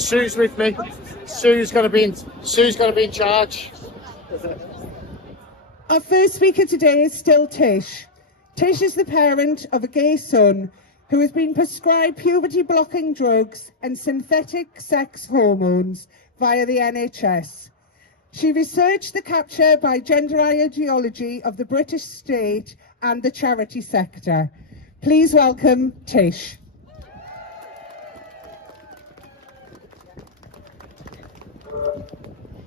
Sue's with me. Sue's going to be in charge. Our first speaker today is still Tish. Tish is the parent of a gay son who has been prescribed puberty-blocking drugs and synthetic sex hormones via the NHS. She researched the capture by gender ideology of the British state and the charity sector. Please welcome Tish.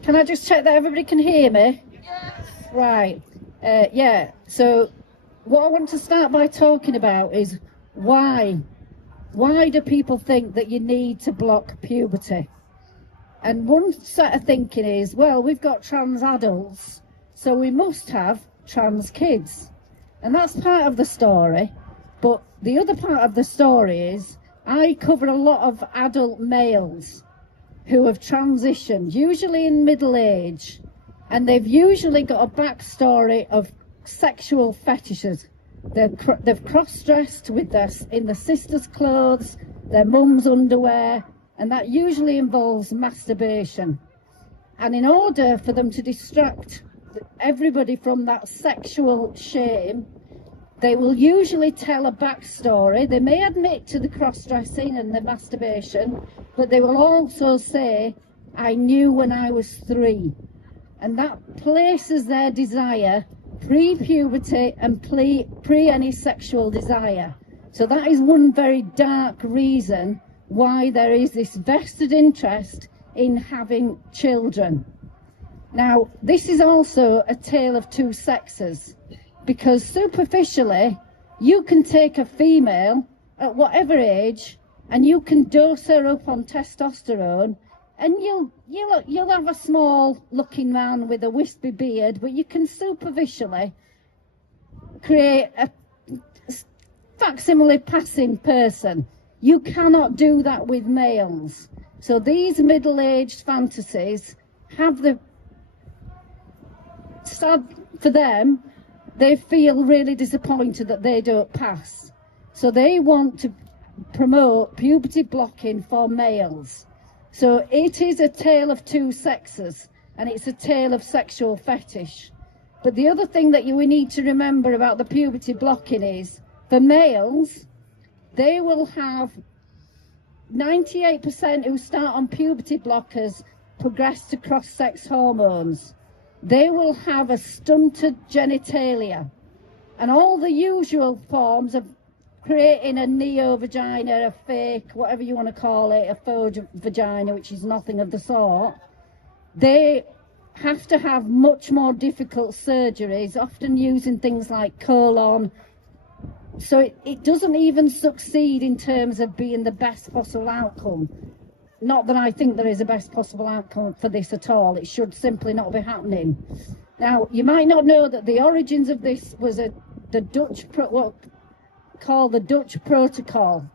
Can I just check that everybody can hear me? Yes. Right. Yeah. So what I want to start by talking about is why. Why do people think that you need to block puberty? And one set of thinking is, well, we've got trans adults, so we must have trans kids. And that's part of the story. But the other part of the story is I cover a lot of adult males who have transitioned, usually in middle age, and they've usually got a backstory of sexual fetishes. They've cross-dressed with in the sister's clothes, their mum's underwear, and that usually involves masturbation. And in order for them to distract everybody from that sexual shame, they will usually tell a backstory. They may admit to the cross-dressing and the masturbation, but they will also say, I knew when I was 3. And that places their desire pre-puberty and pre any sexual desire. So that is one very dark reason why there is this vested interest in having children. Now, this is also a tale of two sexes, because superficially, you can take a female at whatever age and you can dose her up on testosterone, and you'll have a small looking man with a wispy beard, but you can superficially create a facsimile passing person. You cannot do that with males. So these middle-aged fantasies have the sad for them, they feel really disappointed that they don't pass. So they want to promote puberty blocking for males. So it is a tale of two sexes, and it's a tale of sexual fetish. But the other thing that we need to remember about the puberty blocking is, for males, they will have 98% who start on puberty blockers progress to cross-sex hormones. They will have a stunted genitalia and all the usual forms of creating a neo-vagina, a fake, whatever you want to call it, a faux vagina, which is nothing of the sort. They have to have much more difficult surgeries, often using things like colon. So it doesn't even succeed in terms of being the best possible outcome. Not that I think there is a best possible outcome for this at all. It should simply not be happening. Now, you might not know that the origins of this was called the Dutch Protocol.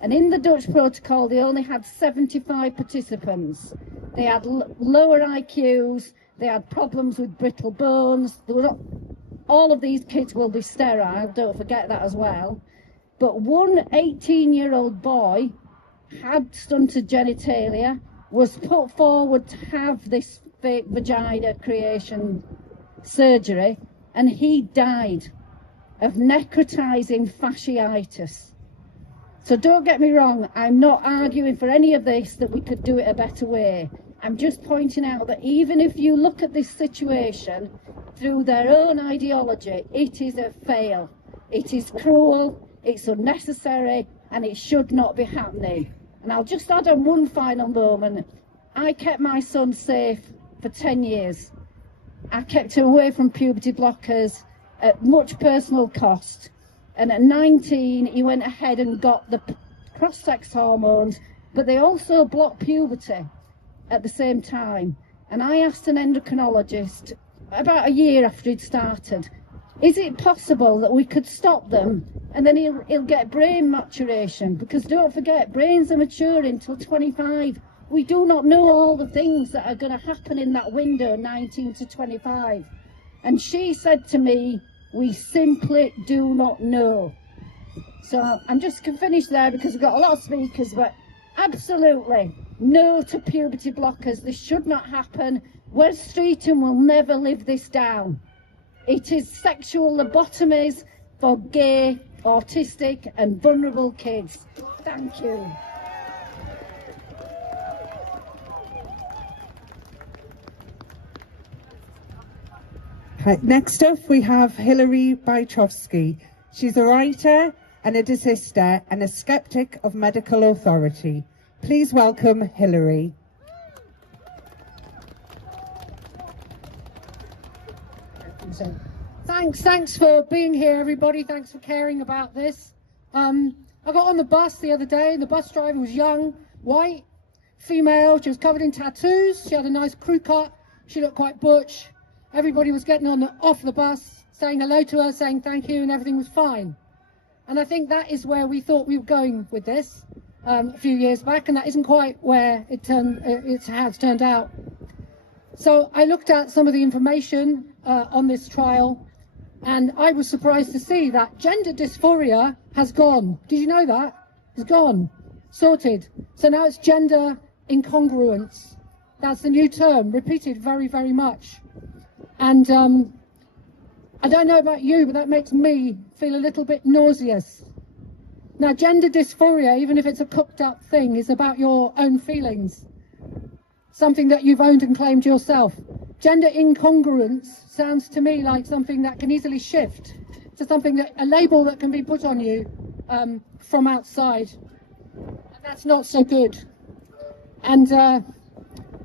And in the Dutch Protocol, they only had 75 participants. They had lower IQs, they had problems with brittle bones. All of these kids will be sterile, don't forget that as well. But one 18-year-old boy had stunted genitalia, was put forward to have this fake vagina creation surgery, and he died of necrotizing fasciitis. So don't get me wrong, I'm not arguing for any of this that we could do it a better way. I'm just pointing out that even if you look at this situation through their own ideology, it is a fail. It is cruel, it's unnecessary, and it should not be happening. And I'll just add on one final moment. I kept my son safe for 10 years. I kept him away from puberty blockers at much personal cost. And at 19, he went ahead and got the cross-sex hormones, but they also block puberty at the same time. And I asked an endocrinologist about a year after he'd started, is it possible that we could stop them and then he'll get brain maturation? Because don't forget, brains are maturing until 25. We do not know all the things that are going to happen in that window, 19 to 25. And she said to me, we simply do not know. So I'm just going to finish there because we've got a lot of speakers, but absolutely, No to puberty blockers. This should not happen. West Streeton will never live this down. It is sexual lobotomies for gay, autistic and vulnerable kids. Thank you. Next up, we have Hilary Bajkowski. She's a writer and a desister and a skeptic of medical authority. Please welcome Hilary. Thanks for being here, everybody. Thanks for caring about this. I got on the bus the other day, and the bus driver was young, white, female. She was covered in tattoos. She had a nice crew cut. She looked quite butch. Everybody was getting off the bus, saying hello to her, saying thank you, and everything was fine. And I think that is where we thought we were going with this a few years back, and that isn't quite where it has turned out. So I looked at some of the information on this trial, and I was surprised to see that gender dysphoria has gone. Did you know that? It's gone. Sorted. So now it's gender incongruence. That's the new term, repeated very, very much. And I don't know about you, but that makes me feel a little bit nauseous. Now, gender dysphoria, even if it's a cooked up thing, is about your own feelings. Something that you've owned and claimed yourself. Gender incongruence sounds to me like something that can easily shift to something that, a label that can be put on you from outside. And that's not so good. And I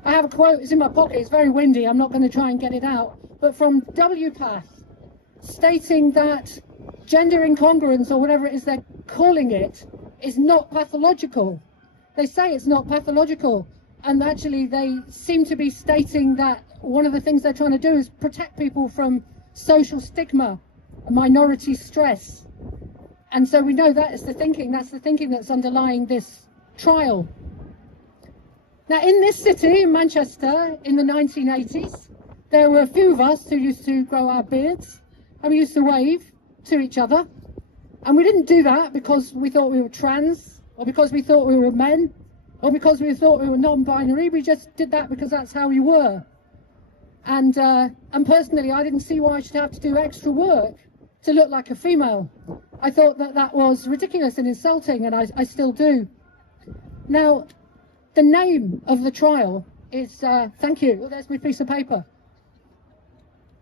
have a quote, it's in my pocket, it's very windy, I'm not going to try and get it out, but from WPATH, stating that gender incongruence, or whatever it is they're calling it, is not pathological. They say it's not pathological, and actually they seem to be stating that one of the things they're trying to do is protect people from social stigma, minority stress. And so we know that is the thinking, that's the thinking that's underlying this trial. Now, in this city, in Manchester, in the 1980s, there were a few of us who used to grow our beards, and we used to wave to each other. And we didn't do that because we thought we were trans, or because we thought we were men, or because we thought we were non-binary. We just did that because that's how we were. And personally, I didn't see why I should have to do extra work to look like a female. I thought that that was ridiculous and insulting, and I still do. Now, the name of the trial is, thank you, well, there's my piece of paper.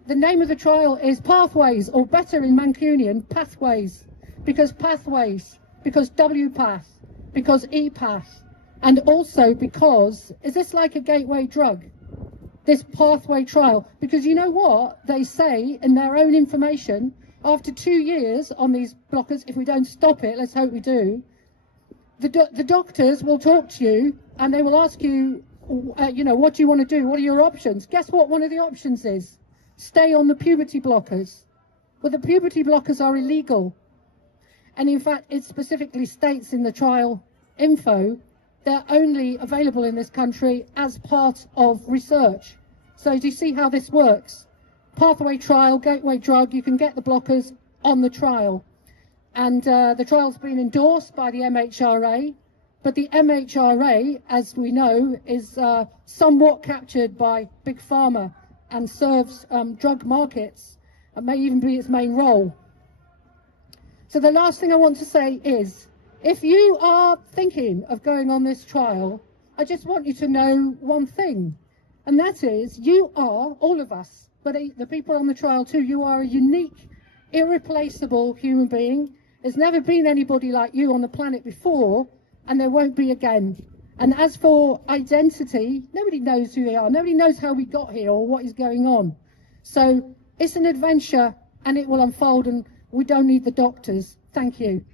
The name of the trial is Pathways, or better in Mancunian, Pathways. Because Pathways, because WPATH, because EPATH, and also because, is this like a gateway drug? This pathway trial? Because you know what? They say in their own information, after 2 years on these blockers, if we don't stop it, let's hope we do, the doctors will talk to you and they will ask you, you know, what do you want to do? What are your options? Guess what one of the options is? Stay on the puberty blockers. Well, the puberty blockers are illegal. And in fact, it specifically states in the trial info, they're only available in this country as part of research. So do you see how this works? Pathway trial, gateway drug, you can get the blockers on the trial. And the trial's been endorsed by the MHRA, but the MHRA, as we know, is somewhat captured by Big Pharma and serves drug markets, and may even be its main role. So the last thing I want to say is, if you are thinking of going on this trial, I just want you to know one thing, and that is you are, all of us, but the people on the trial too, you are a unique, irreplaceable human being. There's never been anybody like you on the planet before, and there won't be again. And as for identity, nobody knows who they are. Nobody knows how we got here or what is going on. So it's an adventure, and it will unfold, and we don't need the doctors. Thank you.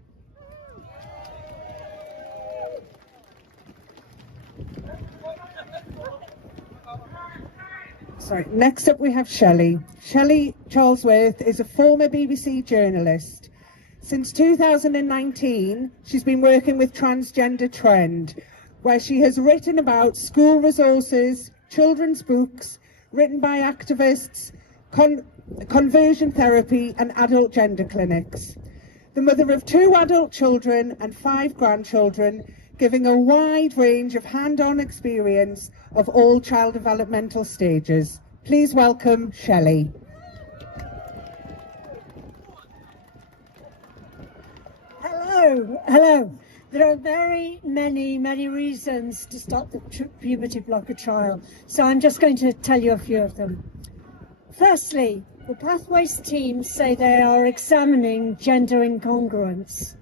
Sorry. Next up we have Shelley. Shelley Charlesworth is a former BBC journalist. Since 2019, she's been working with Transgender Trend, where she has written about school resources, children's books, written by activists, conversion therapy and adult gender clinics. The mother of 2 adult children and 5 grandchildren, giving a wide range of hand-on experience of all child developmental stages. Please welcome Shelley. Hello. There are very many reasons to stop the puberty blocker trial, so I'm just going to tell you a few of them. Firstly, the Pathways team say they are examining gender incongruence,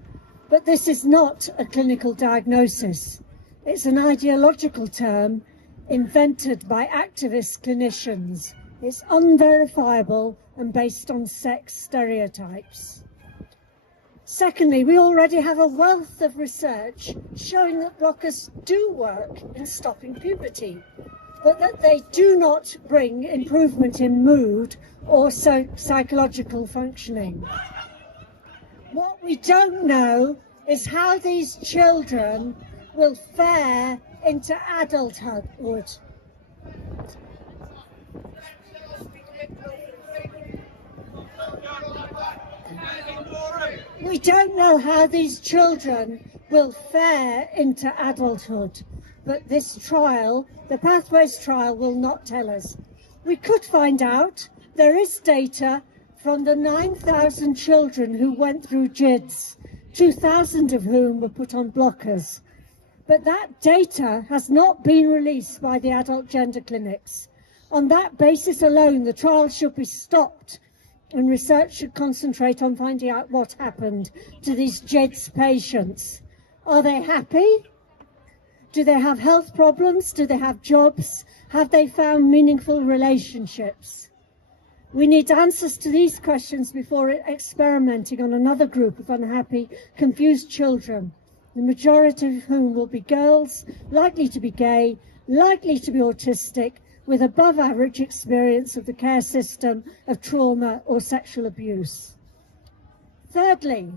but this is not a clinical diagnosis. It's an ideological term invented by activist clinicians. It's unverifiable and based on sex stereotypes. Secondly, we already have a wealth of research showing that blockers do work in stopping puberty, but that they do not bring improvement in mood or psychological functioning. What we don't know is how these children will fare into adulthood. We don't know how these children will fare into adulthood, but this trial, the Pathways trial, will not tell us. We could find out. There is data from the 9,000 children who went through JIDS, 2,000 of whom were put on blockers. But that data has not been released by the adult gender clinics. On that basis alone, the trial should be stopped and research should concentrate on finding out what happened to these JIDS patients. Are they happy? Do they have health problems? Do they have jobs? Have they found meaningful relationships? We need answers to these questions before experimenting on another group of unhappy, confused children, the majority of whom will be girls, likely to be gay, likely to be autistic, with above average experience of the care system, of trauma or sexual abuse. Thirdly,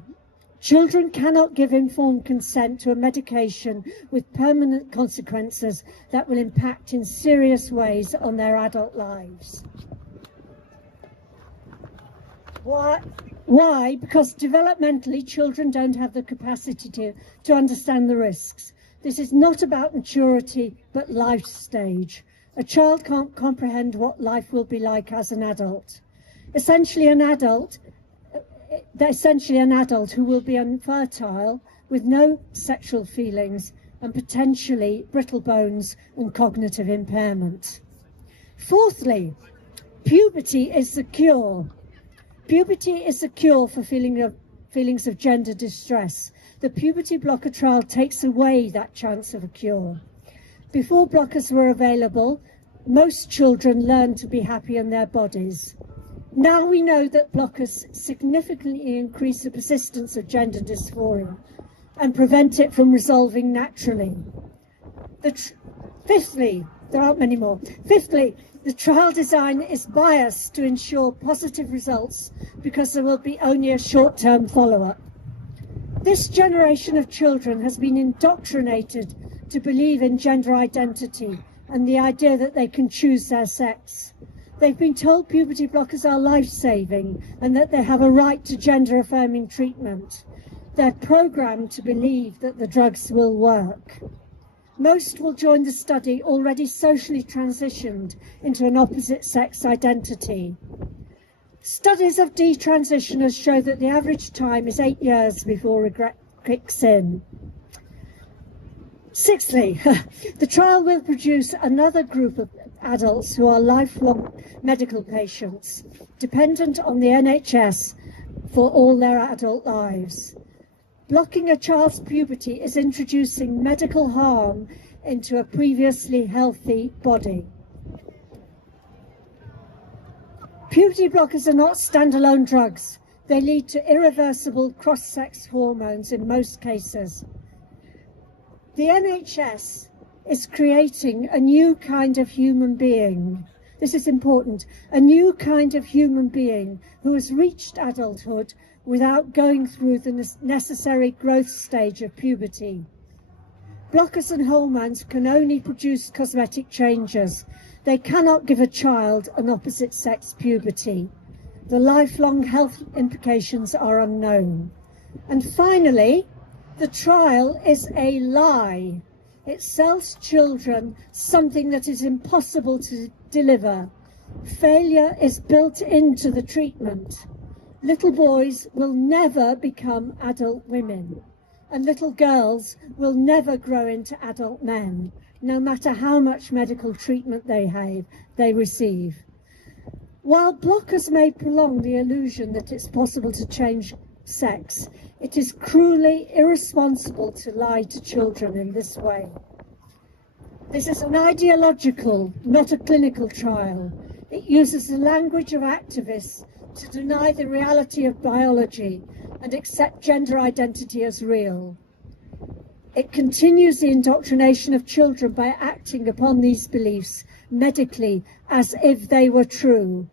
children cannot give informed consent to a medication with permanent consequences that will impact in serious ways on their adult lives. Why? Because developmentally, children don't have the capacity to understand the risks. This is not about maturity, but life stage. A child can't comprehend what life will be like as an adult. Essentially an adult who will be infertile with no sexual feelings and potentially brittle bones and cognitive impairment. Fourthly, puberty is the cure. Puberty is the cure for feelings of gender distress. The puberty blocker trial takes away that chance of a cure. Before blockers were available, most children learned to be happy in their bodies. Now we know that blockers significantly increase the persistence of gender dysphoria and prevent it from resolving naturally. Fifthly, there aren't many more. Fifthly, the trial design is biased to ensure positive results because there will be only a short-term follow-up. This generation of children has been indoctrinated to believe in gender identity and the idea that they can choose their sex. They've been told puberty blockers are life-saving and that they have a right to gender-affirming treatment. They're programmed to believe that the drugs will work. Most will join the study already socially transitioned into an opposite-sex identity. Studies of detransitioners show that the average time is 8 years before regret kicks in. Sixthly, the trial will produce another group of adults who are lifelong medical patients, dependent on the NHS for all their adult lives. Blocking a child's puberty is introducing medical harm into a previously healthy body. Puberty blockers are not standalone drugs. They lead to irreversible cross-sex hormones in most cases. The NHS is creating a new kind of human being. This is important. A new kind of human being who has reached adulthood without going through the necessary growth stage of puberty. Blockers and hormones can only produce cosmetic changes. They cannot give a child an opposite-sex puberty. The lifelong health implications are unknown. And finally, The trial is a lie. It sells children something that is impossible to deliver. Failure is built into the treatment. Little boys will never become adult women, and little girls will never grow into adult men, no matter how much medical treatment they receive. While blockers may prolong the illusion that it's possible to change sex, it is cruelly irresponsible to lie to children in this way. This is an ideological, not a clinical trial. It uses the language of activists to deny the reality of biology and accept gender identity as real. It continues the indoctrination of children by acting upon these beliefs medically as if they were true.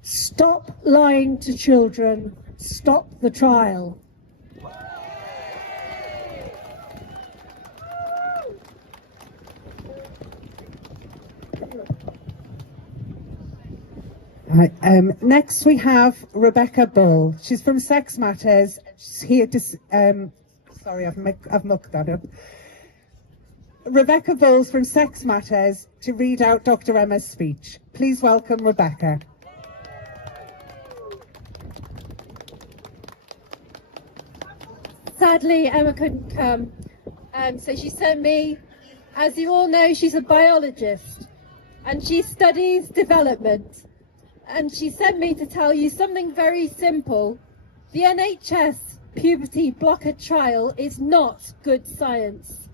Stop lying to children. Stop the trial. Next we have Rebecca Bull. She's from Sex Matters. She's here to... sorry, I've mucked that up. Rebecca Bull's from Sex Matters to read out Dr. Emma's speech. Please welcome Rebecca. Sadly, Emma couldn't come, so she sent me. As you all know, she's a biologist, and she studies development. And she sent me to tell you something very simple. The NHS puberty blocker trial is not good science.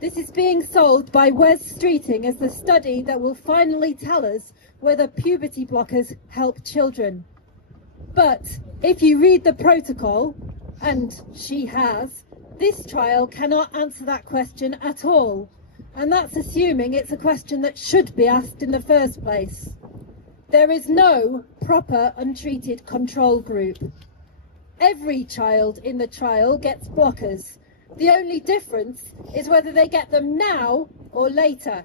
This is being sold by Wes Streeting as the study that will finally tell us whether puberty blockers help children. But if you read the protocol, and she has, this trial cannot answer that question at all. And that's assuming it's a question that should be asked in the first place. There is no proper untreated control group. Every child in the trial gets blockers. The only difference is whether they get them now or later.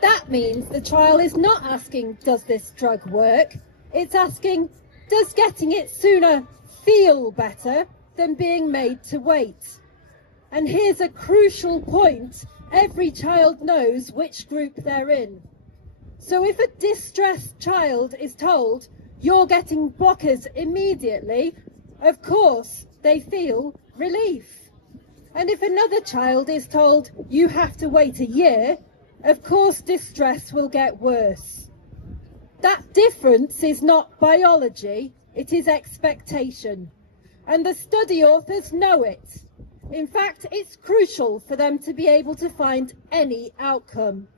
That means the trial is not asking, does this drug work? It's asking, does getting it sooner feel better than being made to wait? And here's a crucial point. Every child knows which group they're in. So if a distressed child is told, you're getting blockers immediately, of course they feel relief. And if another child is told, you have to wait a year, of course distress will get worse. That difference is not biology, it is expectation. And the study authors know it. In fact, it's crucial for them to be able to find any outcome.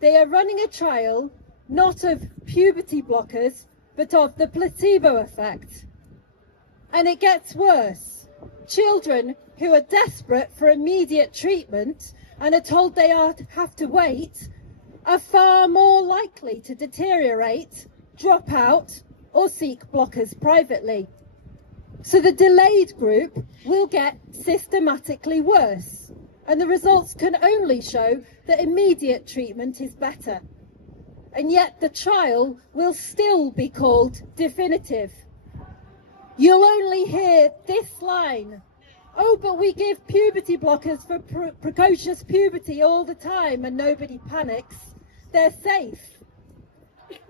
They are running a trial, not of puberty blockers, but of the placebo effect. And it gets worse. Children who are desperate for immediate treatment and are told they have to wait are far more likely to deteriorate, drop out, or seek blockers privately. So the delayed group will get systematically worse, and the results can only show that immediate treatment is better. And yet the trial will still be called definitive. You'll only hear this line, oh, but we give puberty blockers for precocious puberty all the time and nobody panics. They're safe.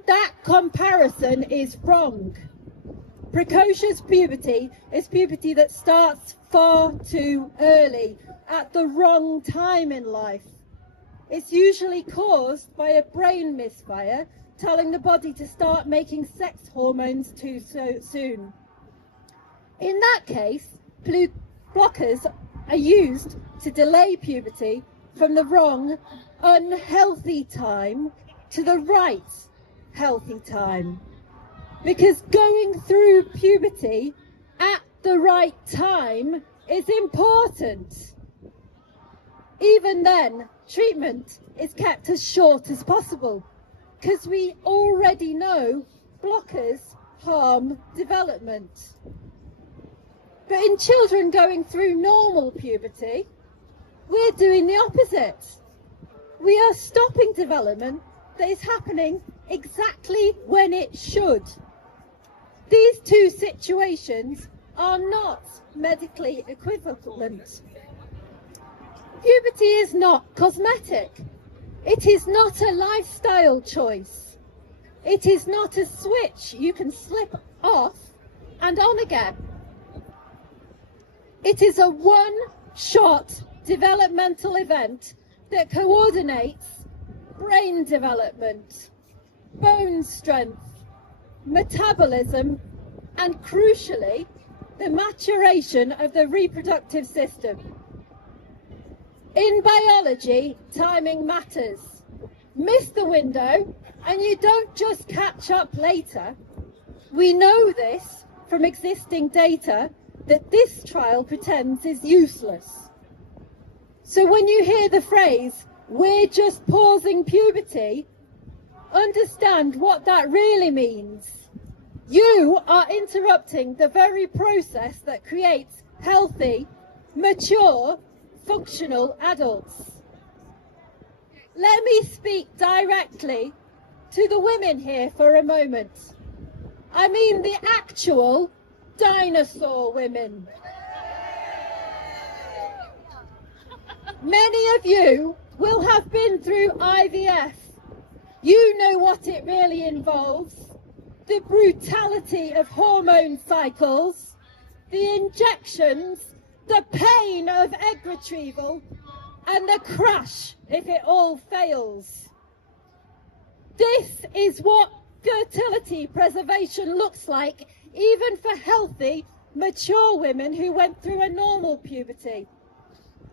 That comparison is wrong. Precocious puberty is puberty that starts far too early, at the wrong time in life. It's usually caused by a brain misfire, telling the body to start making sex hormones too soon. In that case, blockers are used to delay puberty from the wrong, unhealthy time to the right, healthy time. Because going through puberty at the right time is important. Even then, treatment is kept as short as possible, because we already know blockers harm development. But in children going through normal puberty, we're doing the opposite. We are stopping development that is happening exactly when it should. These two situations are not medically equivalent. Puberty is not cosmetic. It is not a lifestyle choice. It is not a switch you can slip off and on again. It is a one-shot developmental event that coordinates brain development, bone strength, metabolism, and crucially, the maturation of the reproductive system. In biology, timing matters. Miss the window and you don't just catch up later. We know this from existing data that this trial pretends is useless. So when you hear the phrase, "we're just pausing puberty," understand what that really means. You are interrupting the very process that creates healthy, mature, functional adults. Let me speak directly to the women here for a moment. I mean the actual dinosaur women. Many of you will have been through IVF. You know what it really involves. The brutality of hormone cycles, the injections, the pain of egg retrieval, and the crash if it all fails. This is what fertility preservation looks like, even for healthy, mature women who went through a normal puberty.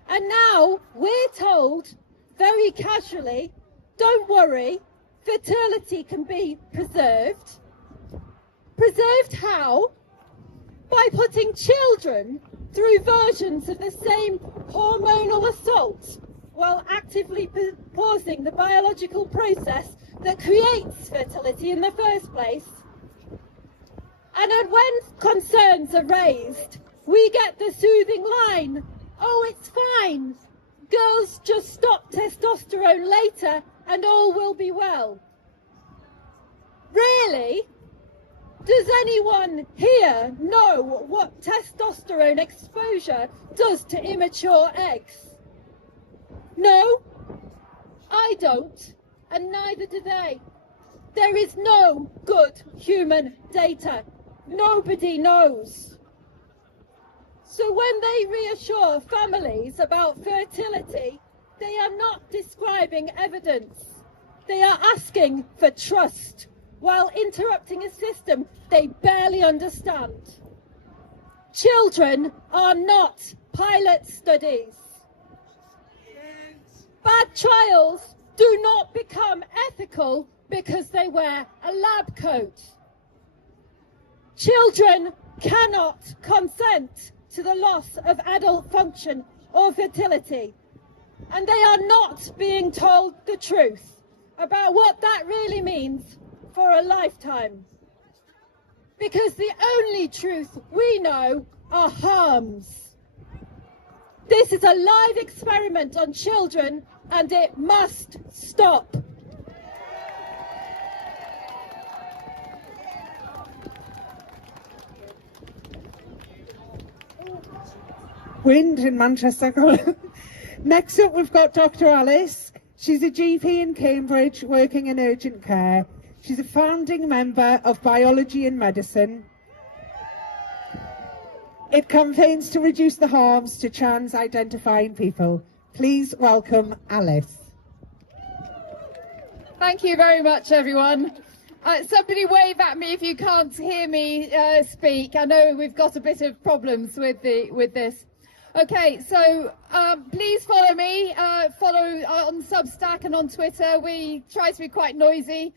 And now we're told, very casually, don't worry, fertility can be preserved. Preserved how? By putting children through versions of the same hormonal assault while actively pausing the biological process that creates fertility in the first place. And then when concerns are raised, we get the soothing line, "Oh, it's fine. Girls just stop testosterone later and all will be well." Really? Does anyone here know what testosterone exposure does to immature eggs? No, I don't, and neither do they. There is no good human data. Nobody knows. So when they reassure families about fertility, they are not describing evidence. They are asking for trust, while interrupting a system they barely understand. Children are not pilot studies. Bad trials do not become ethical because they wear a lab coat. Children cannot consent to the loss of adult function or fertility, and they are not being told the truth about what that really means for a lifetime. Because the only truth we know are harms. This is a live experiment on children and it must stop. Wind in Manchester. Next up, we've got Dr. Alice. She's a GP in Cambridge working in urgent care. She's a founding member of Biology in Medicine. It campaigns to reduce the harms to trans-identifying people. Please welcome Alice. Thank you very much, everyone. Somebody wave at me if you can't hear me speak. I know we've got a bit of problems with this. Okay, so please follow me. Follow on Substack and on Twitter. We try to be quite noisy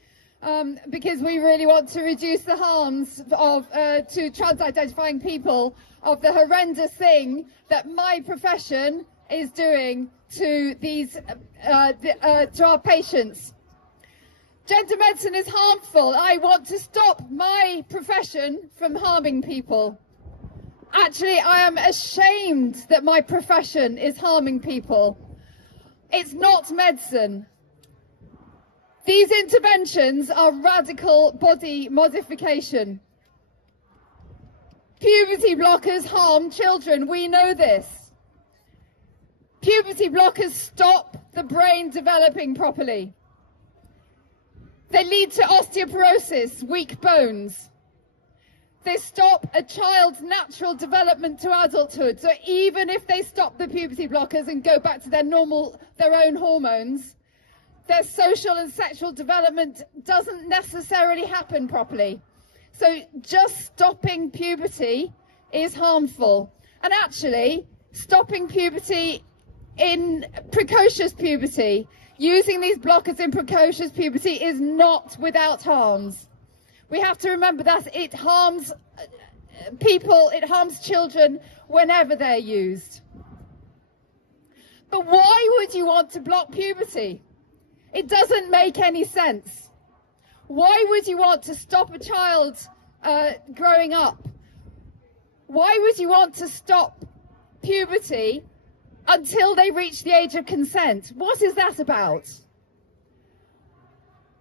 because we really want to reduce the harms of to trans-identifying people of the horrendous thing that my profession is doing to these to our patients. Gender medicine is harmful. I want to stop my profession from harming people. Actually, I am ashamed that my profession is harming people. It's not medicine. These interventions are radical body modification. Puberty blockers harm children. We know this. Puberty blockers stop the brain developing properly. They lead to osteoporosis, weak bones. They stop a child's natural development to adulthood. So even if they stop the puberty blockers and go back to their own hormones, their social and sexual development doesn't necessarily happen properly. So just stopping puberty is harmful. And actually, stopping puberty in precocious puberty, using these blockers in precocious puberty is not without harms. We have to remember that it harms people, it harms children whenever they're used. But why would you want to block puberty? It doesn't make any sense. Why would you want to stop a child growing up? Why would you want to stop puberty until they reach the age of consent? What is that about?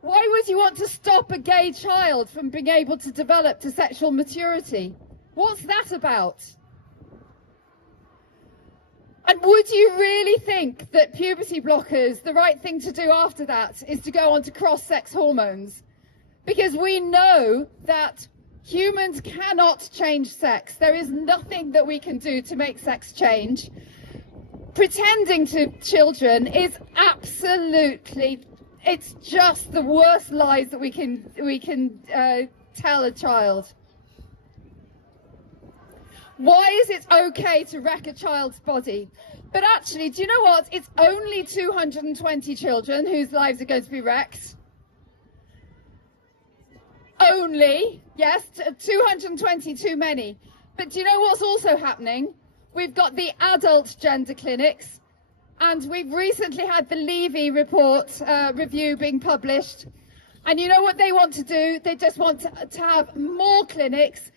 Why would you want to stop a gay child from being able to develop to sexual maturity? What's that about? And would you really think that puberty blockers, the right thing to do after that is to go on to cross-sex hormones? Because we know that humans cannot change sex. There is nothing that we can do to make sex change. Pretending to children is absolutely, it's just the worst lies that we can tell a child. Why is it okay to wreck a child's body? But actually, do you know what? It's only 220 children whose lives are going to be wrecked. Only, yes, 220 too many. But do you know what's also happening? We've got the adult gender clinics, and we've recently had the Levy report review being published. And you know what they want to do? They just want to have more clinics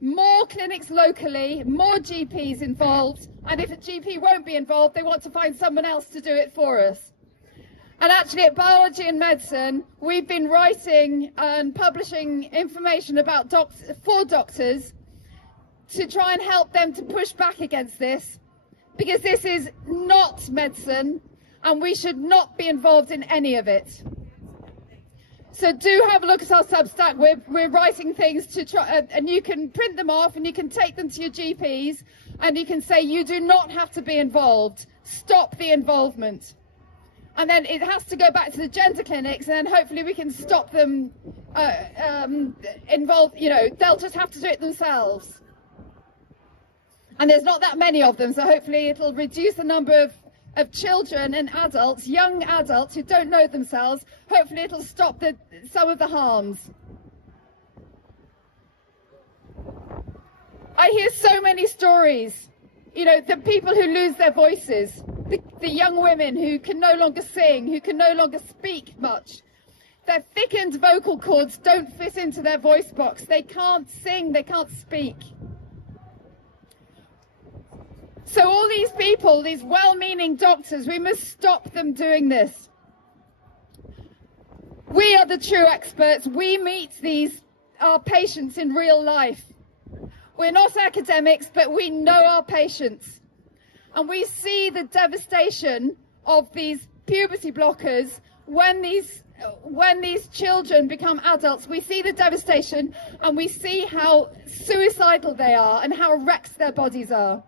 locally, more GPs involved, and if a GP won't be involved, they want to find someone else to do it for us. And actually at Biology and Medicine, we've been writing and publishing information about for doctors to try and help them to push back against this, because this is not medicine and we should not be involved in any of it. So do have a look at our Substack. We're writing things to try, and you can print them off and you can take them to your GPs and you can say you do not have to be involved. Stop the involvement. And then it has to go back to the gender clinics, and then hopefully we can stop them involved. You know, they'll just have to do it themselves. And there's not that many of them, so hopefully it'll reduce the number of children and adults, young adults who don't know themselves. Hopefully it'll stop some of the harms. I hear so many stories, you know, the people who lose their voices, the young women who can no longer sing, who can no longer speak much. Their thickened vocal cords don't fit into their voice box. They can't sing, they can't speak. So all these people, these well-meaning doctors, we must stop them doing this. We are the true experts. We meet our patients in real life. We're not academics, but we know our patients. And we see the devastation of these puberty blockers when these children become adults. We see the devastation and we see how suicidal they are and how wrecked their bodies are.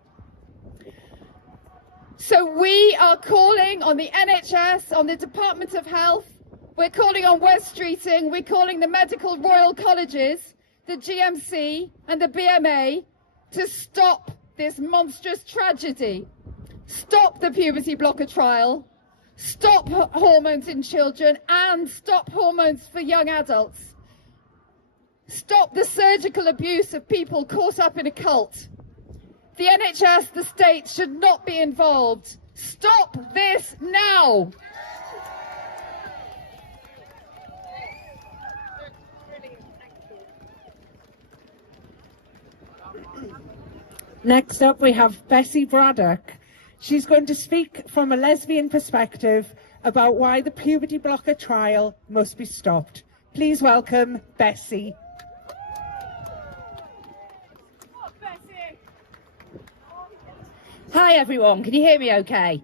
So we are calling on the NHS, on the Department of Health, we're calling on West Streeting, we're calling the Medical Royal Colleges, the GMC and the BMA to stop this monstrous tragedy. Stop the puberty blocker trial, stop hormones in children, and stop hormones for young adults. Stop the surgical abuse of people caught up in a cult. The NHS, the state, should not be involved. Stop this now! Next up, we have Bessie Braddock. She's going to speak from a lesbian perspective about why the puberty blocker trial must be stopped. Please welcome Bessie. Hi everyone, can you hear me okay?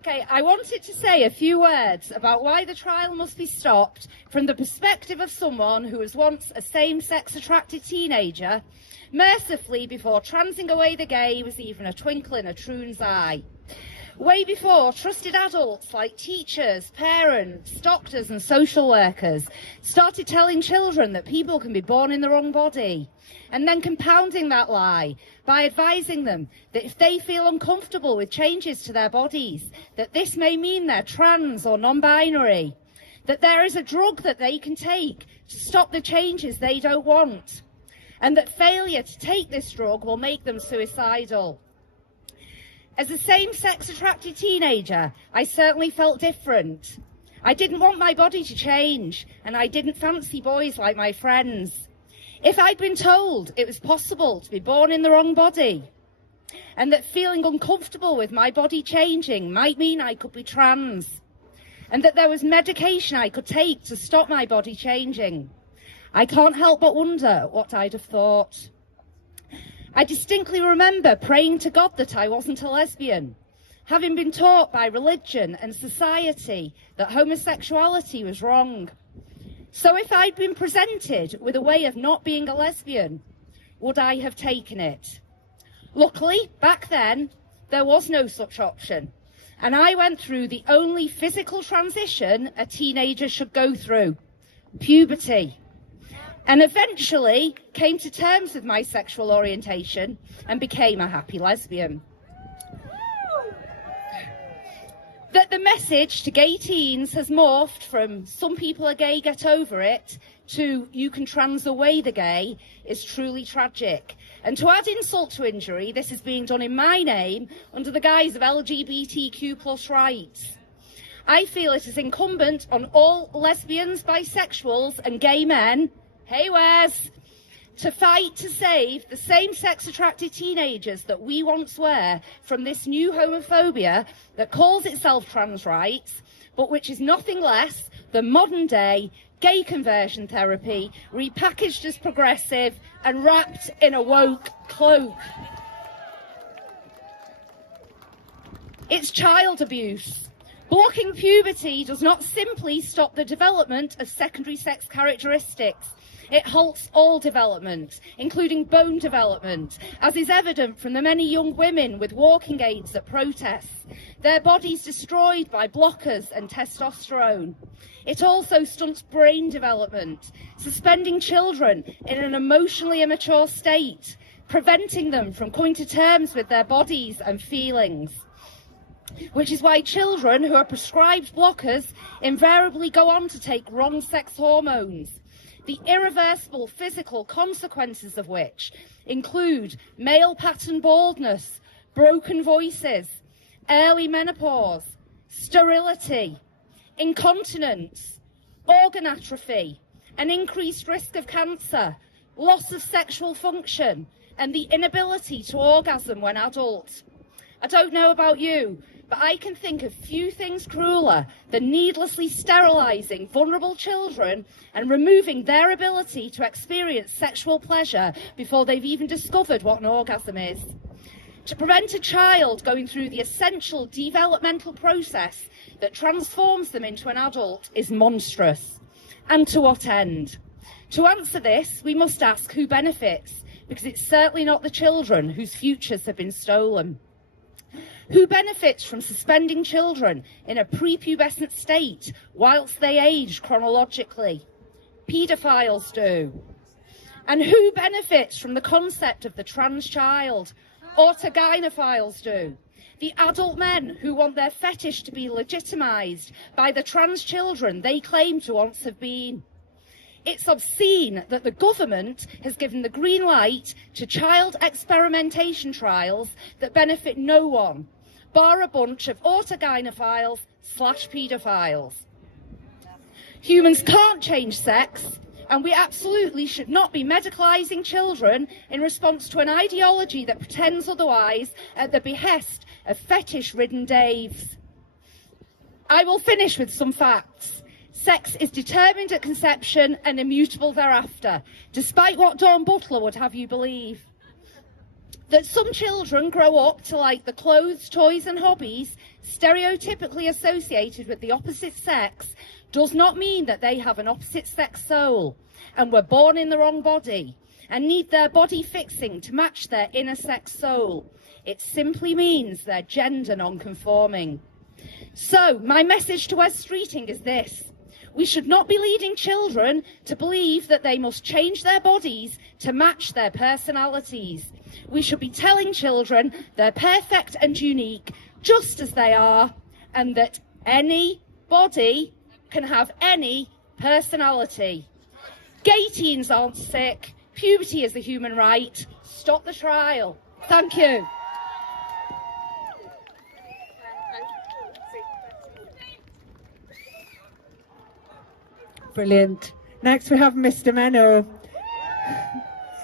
Okay, I wanted to say a few words about why the trial must be stopped from the perspective of someone who was once a same-sex attracted teenager, mercifully before transing away the gay was even a twinkle in a troon's eye. Way before trusted adults like teachers, parents, doctors and social workers started telling children that people can be born in the wrong body, and then compounding that lie by advising them that if they feel uncomfortable with changes to their bodies, that this may mean they're trans or non-binary, that there is a drug that they can take to stop the changes they don't want, and that failure to take this drug will make them suicidal. As a same-sex attracted teenager, I certainly felt different. I didn't want my body to change, and I didn't fancy boys like my friends. If I'd been told it was possible to be born in the wrong body, and that feeling uncomfortable with my body changing might mean I could be trans, and that there was medication I could take to stop my body changing, I can't help but wonder what I'd have thought. I distinctly remember praying to God that I wasn't a lesbian, having been taught by religion and society that homosexuality was wrong. So if I'd been presented with a way of not being a lesbian, would I have taken it? Luckily, back then, there was no such option, and I went through the only physical transition a teenager should go through, puberty, and eventually came to terms with my sexual orientation and became a happy lesbian. That the message to gay teens has morphed from "some people are gay, get over it" to "you can trans away the gay" is truly tragic. And to add insult to injury, this is being done in my name under the guise of LGBTQ+ rights. I feel it is incumbent on all lesbians, bisexuals and gay men, hey Wes, to fight to save the same-sex attracted teenagers that we once were from this new homophobia that calls itself trans rights, but which is nothing less than modern-day gay conversion therapy, repackaged as progressive and wrapped in a woke cloak. It's child abuse. Blocking puberty does not simply stop the development of secondary sex characteristics. It halts all development, including bone development, as is evident from the many young women with walking aids at protests, their bodies destroyed by blockers and testosterone. It also stunts brain development, suspending children in an emotionally immature state, preventing them from coming to terms with their bodies and feelings. Which is why children who are prescribed blockers invariably go on to take wrong sex hormones, the irreversible physical consequences of which include male pattern baldness, broken voices, early menopause, sterility, incontinence, organ atrophy, an increased risk of cancer, loss of sexual function, and the inability to orgasm when adult. I don't know about you, but I can think of few things crueler than needlessly sterilising vulnerable children and removing their ability to experience sexual pleasure before they've even discovered what an orgasm is. To prevent a child going through the essential developmental process that transforms them into an adult is monstrous. And to what end? To answer this, we must ask who benefits, because it's certainly not the children whose futures have been stolen. Who benefits from suspending children in a prepubescent state whilst they age chronologically? Paedophiles do. And who benefits from the concept of the trans child? Autogynephiles do. The adult men who want their fetish to be legitimised by the trans children they claim to once have been. It's obscene that the government has given the green light to child experimentation trials that benefit no one, bar a bunch of autogynephiles / paedophiles. Humans can't change sex, and we absolutely should not be medicalising children in response to an ideology that pretends otherwise at the behest of fetish-ridden Daves. I will finish with some facts. Sex is determined at conception and immutable thereafter, despite what Dawn Butler would have you believe. That some children grow up to like the clothes, toys and hobbies stereotypically associated with the opposite sex does not mean that they have an opposite sex soul and were born in the wrong body and need their body fixing to match their inner sex soul. It simply means they're gender non-conforming. So my message to West Streeting is this: we should not be leading children to believe that they must change their bodies to match their personalities. We should be telling children they're perfect and unique just as they are, and that any body can have any personality. Gay teens aren't sick. Puberty is a human right. Stop the trial. Thank you. Brilliant. Next we have Mr. Menno.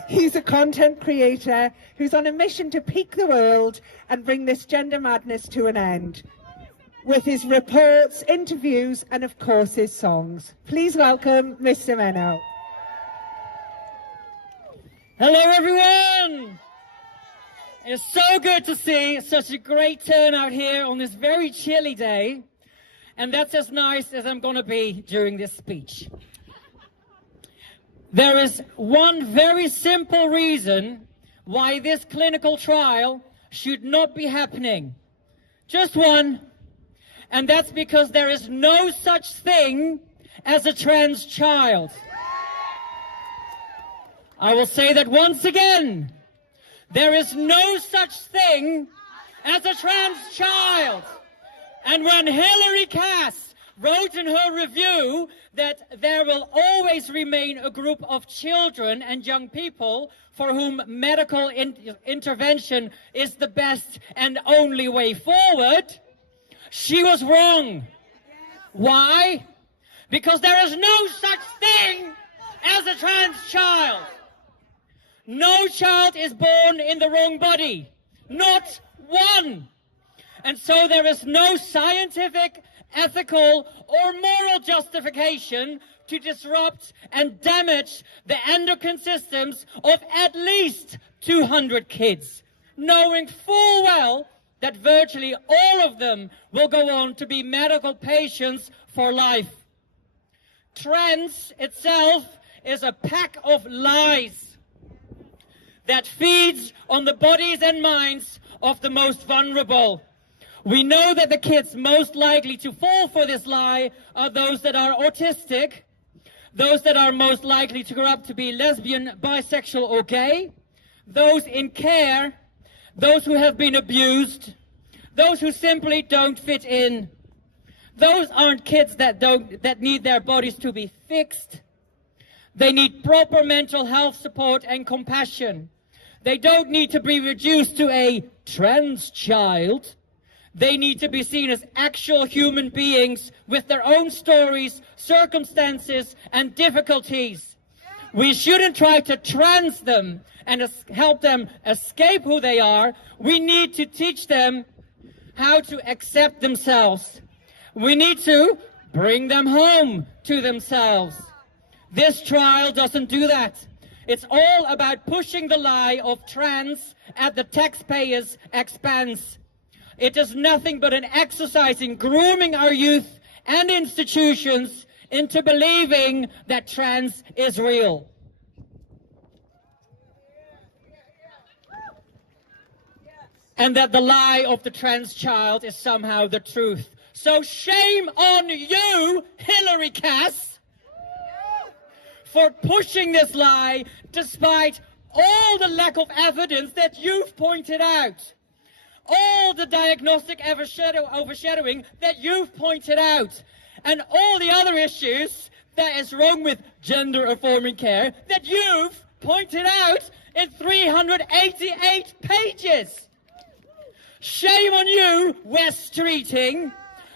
He's a content creator who's on a mission to peak the world and bring this gender madness to an end with his reports, interviews and of course his songs. Please welcome Mr. Menno. Hello everyone! It's so good to see such a great turnout here on this very chilly day, and that's as nice as I'm going to be during this speech. There is one very simple reason why this clinical trial should not be happening. Just one, and that's because there is no such thing as a trans child. I will say that once again. There is no such thing as a trans child. And when Hilary Cass wrote in her review that there will always remain a group of children and young people for whom medical intervention is the best and only way forward, she was wrong. Why? Because there is no such thing as a trans child. No child is born in the wrong body. Not one. And so there is no scientific, ethical, or moral justification to disrupt and damage the endocrine systems of at least 200 kids, knowing full well that virtually all of them will go on to be medical patients for life. Trans itself is a pack of lies that feeds on the bodies and minds of the most vulnerable. We know that the kids most likely to fall for this lie are those that are autistic, those that are most likely to grow up to be lesbian, bisexual or gay, those in care, those who have been abused, those who simply don't fit in. Those aren't kids that need their bodies to be fixed. They need proper mental health support and compassion. They don't need to be reduced to a trans child. They need to be seen as actual human beings with their own stories, circumstances, and difficulties. We shouldn't try to trans them and help them escape who they are. We need to teach them how to accept themselves. We need to bring them home to themselves. This trial doesn't do that. It's all about pushing the lie of trans at the taxpayers' expense. It is nothing but an exercise in grooming our youth and institutions into believing that trans is real. And that the lie of the trans child is somehow the truth. So shame on you, Hilary Cass, for pushing this lie despite all the lack of evidence that you've pointed out. All the diagnostic overshadowing that you've pointed out. And all the other issues that is wrong with gender-affirming care that you've pointed out in 388 pages. Shame on you, West Streeting,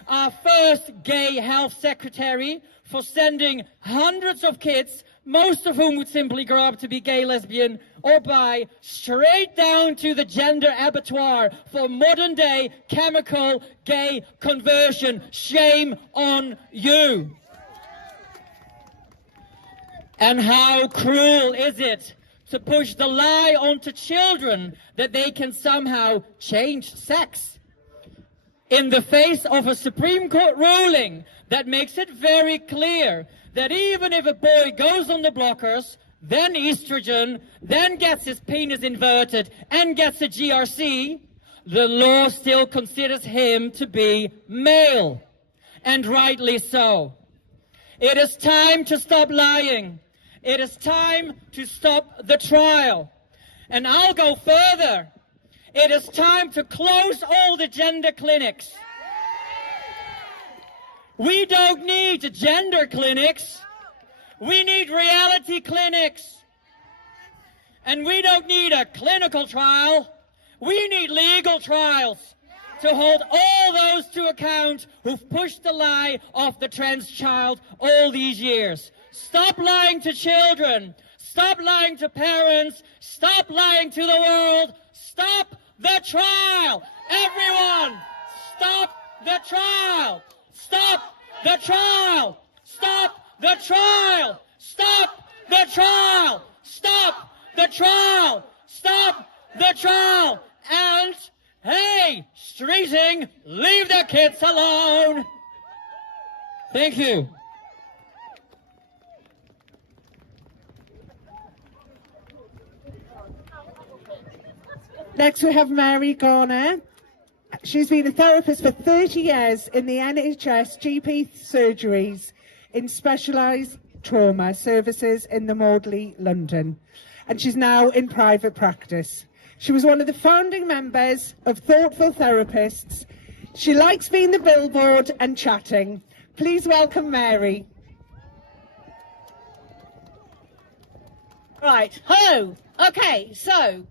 our first gay health secretary, for sending hundreds of kids, most of whom would simply grow up to be gay, lesbian, or bi, straight down to the gender abattoir for modern-day chemical gay conversion. Shame on you. And how cruel is it to push the lie onto children that they can somehow change sex. In the face of a Supreme Court ruling that makes it very clear that even if a boy goes on the blockers, then estrogen, then gets his penis inverted and gets a GRC, the law still considers him to be male, and rightly so. It is time to stop lying. It is time to stop the trial. And I'll go further. It is time to close all the gender clinics. We don't need gender clinics. We need reality clinics. And we don't need a clinical trial. We need legal trials to hold all those to account who've pushed the lie off the trans child all these years. Stop lying to children. Stop lying to parents. Stop lying to the world. Stop the trial. Everyone, stop the trial. Stop the trial. Stop the trial. Stop the trial. Stop the trial. Stop the trial. And, hey, streeting, leave the kids alone. Thank you. Next we have Mary Garner. She's been a therapist for 30 years in the NHS GP surgeries in specialised trauma services in the Maudley, London. And she's now in private practice. She was one of the founding members of Thoughtful Therapists. She likes being the billboard and chatting. Please welcome Mary. Right, hello. Okay, so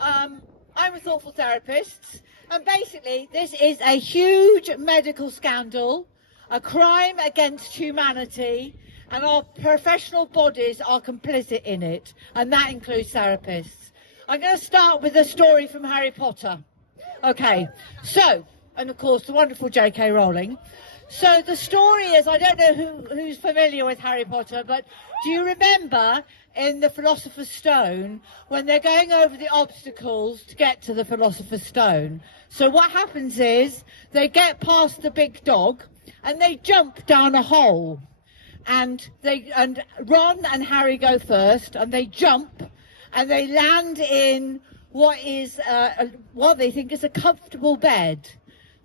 I'm a thoughtful therapist, and basically this is a huge medical scandal, a crime against humanity, and our professional bodies are complicit in it, and that includes therapists. I'm going to start with a story from Harry Potter. Okay, so, and of course the wonderful J.K. Rowling. So the story is, I don't know who's familiar with Harry Potter, but do you remember in the Philosopher's Stone when they're going over the obstacles to get to the Philosopher's Stone? So what happens is they get past the big dog and they jump down a hole, and Ron and Harry go first, and they jump and they land in what they think is a comfortable bed.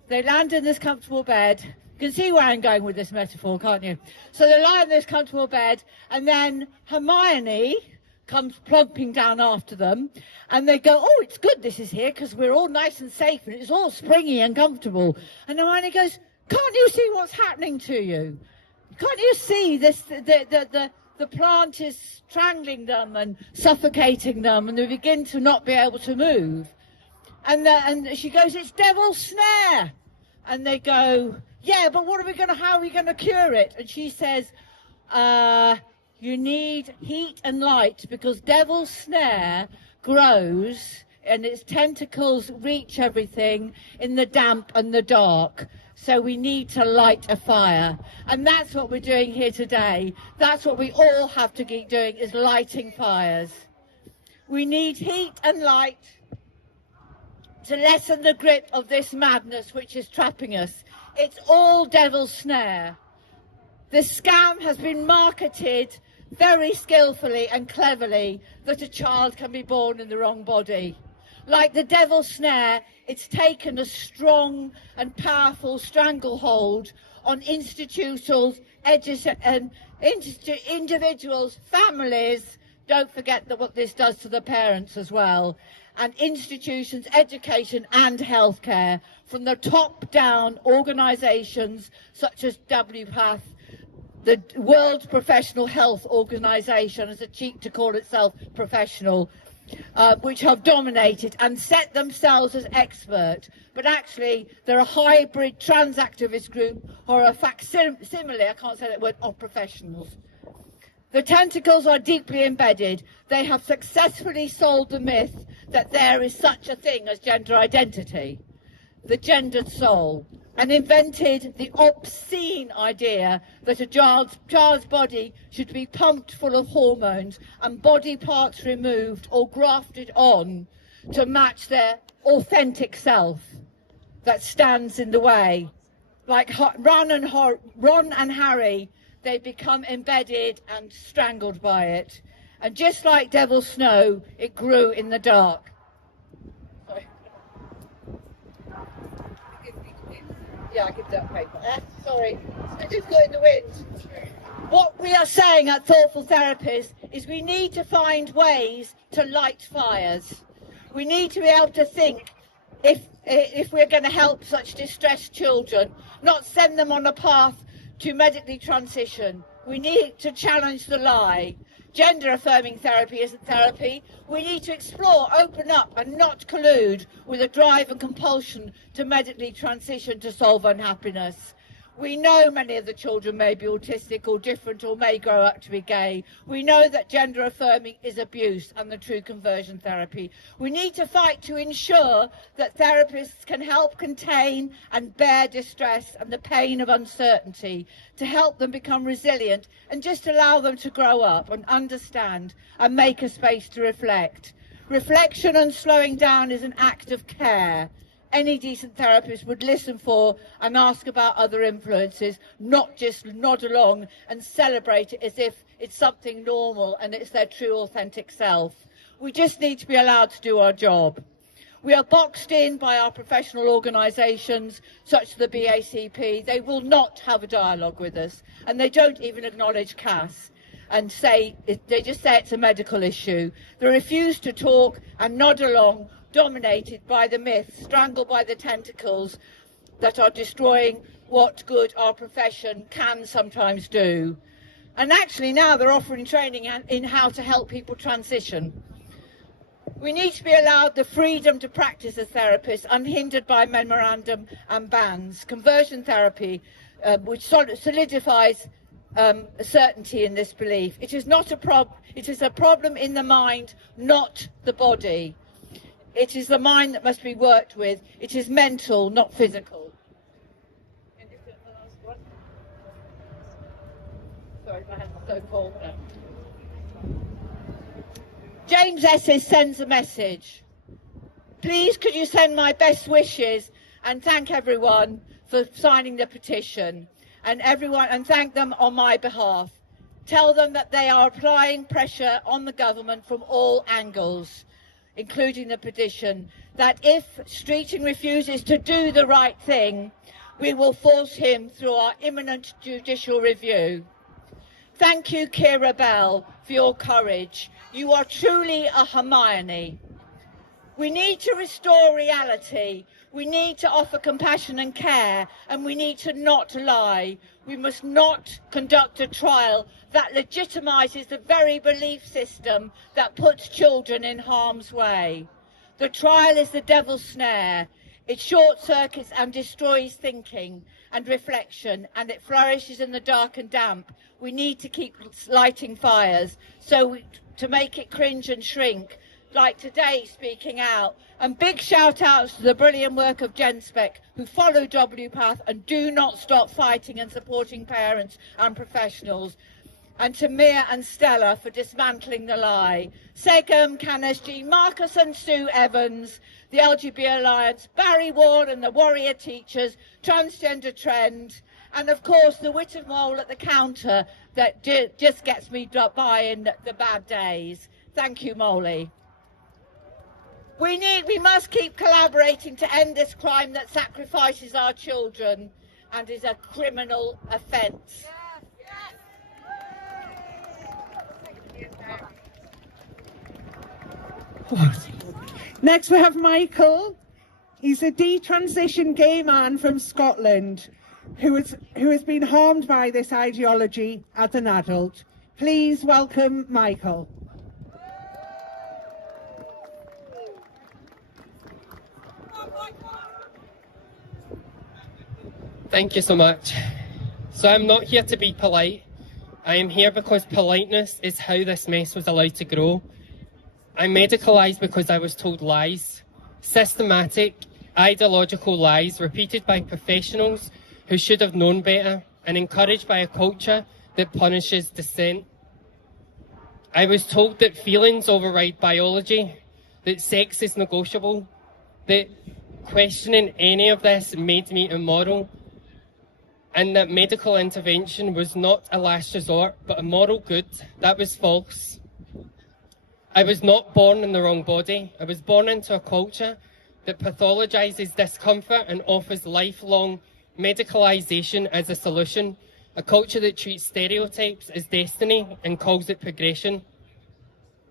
They land in this comfortable bed. You can see where I'm going with this metaphor, can't you? So they lie in this comfortable bed, and then Hermione comes plumping down after them, and they go, oh, it's good this is here, because we're all nice and safe, and it's all springy and comfortable. And Hermione goes, can't you see what's happening to you? Can't you see this? The plant is strangling them and suffocating them, and they begin to not be able to move. And she goes, it's devil's snare. And they go, yeah, but how are we going to cure it? And she says, you need heat and light, because devil's snare grows and its tentacles reach everything in the damp and the dark. So we need to light a fire. And that's what we're doing here today. That's what we all have to keep doing, is lighting fires. We need heat and light to lessen the grip of this madness which is trapping us. It's all devil's snare. This scam has been marketed very skillfully and cleverly that a child can be born in the wrong body. Like the devil's snare, it's taken a strong and powerful stranglehold on institutions, individuals, families. Don't forget what this does to the parents as well. And institutions, education and healthcare, from the top down organisations such as WPATH, the World Professional Health Organisation, as a cheek to call itself professional, which have dominated and set themselves as expert, but actually they're a hybrid trans activist group or a facsimile, I can't say that word, of professionals. The tentacles are deeply embedded. They have successfully sold the myth that there is such a thing as gender identity, the gendered soul, and invented the obscene idea that a child's body should be pumped full of hormones and body parts removed or grafted on to match their authentic self that stands in the way. Like Ron and Harry, they become embedded and strangled by it. And just like Devil's Snow, it grew in the dark. Sorry. Yeah, I give that paper. Sorry, it's just got in the wind. What we are saying at Thoughtful Therapists is we need to find ways to light fires. We need to be able to think, if we're going to help such distressed children, not send them on a path to medically transition. We need to challenge the lie. Gender-affirming therapy isn't therapy. We need to explore, open up and not collude with a drive and compulsion to medically transition to solve unhappiness. We know many of the children may be autistic or different or may grow up to be gay. We know that gender affirming is abuse and the true conversion therapy. We need to fight to ensure that therapists can help contain and bear distress and the pain of uncertainty, to help them become resilient and just allow them to grow up and understand and make a space to reflect. Reflection and slowing down is an act of care. Any decent therapist would listen for and ask about other influences, not just nod along and celebrate it as if it's something normal and it's their true authentic self. We just need to be allowed to do our job. We are boxed in by our professional organisations, such as the BACP. They will not have a dialogue with us, and they don't even acknowledge CAS and they just say it's a medical issue. They refuse to talk and nod along, dominated by the myths, strangled by the tentacles that are destroying what good our profession can sometimes do. And actually now they're offering training in how to help people transition. We need to be allowed the freedom to practice as therapists, unhindered by memorandum and bans. Conversion therapy, which solidifies certainty in this belief. It is not a problem. It is a problem in the mind, not the body. It is the mind that must be worked with. It is mental, not physical. Sorry, my hand's so cold now. James Esses sends a message. Please could you send my best wishes and thank everyone for signing the petition, and thank them on my behalf. Tell them that they are applying pressure on the government from all angles, including the petition, that if Streeting refuses to do the right thing, we will force him through our imminent judicial review. Thank you, Kira Bell, for your courage. You are truly a Hermione. We need to restore reality. We need to offer compassion and care, and we need to not lie. We must not conduct a trial that legitimises the very belief system that puts children in harm's way. The trial is the devil's snare. It short-circuits and destroys thinking and reflection, and it flourishes in the dark and damp. We need to keep lighting fires to make it cringe and shrink, like today, speaking out. And big shout outs to the brilliant work of GenSpec, who follow WPATH and do not stop fighting and supporting parents and professionals. And to Mia and Stella for dismantling the lie. Segum, Canis G, Marcus and Sue Evans, the LGBT Alliance, Barry Ward and the Warrior Teachers, Transgender Trend, and of course the wit and mole at the counter that just gets me by in the bad days. Thank you, Molly. We must keep collaborating to end this crime that sacrifices our children and is a criminal offence. Next we have Michael. He's a detransition gay man from Scotland who has been harmed by this ideology as an adult. Please welcome Michael. Thank you so much. So I'm not here to be polite. I am here because politeness is how this mess was allowed to grow. I'm medicalised because I was told lies, systematic ideological lies repeated by professionals who should have known better and encouraged by a culture that punishes dissent. I was told that feelings override biology, that sex is negotiable, that questioning any of this made me immoral, and that medical intervention was not a last resort but a moral good. That was false. I was not born in the wrong body. I was born into a culture that pathologizes discomfort and offers lifelong medicalization as a solution, a culture that treats stereotypes as destiny and calls it progression.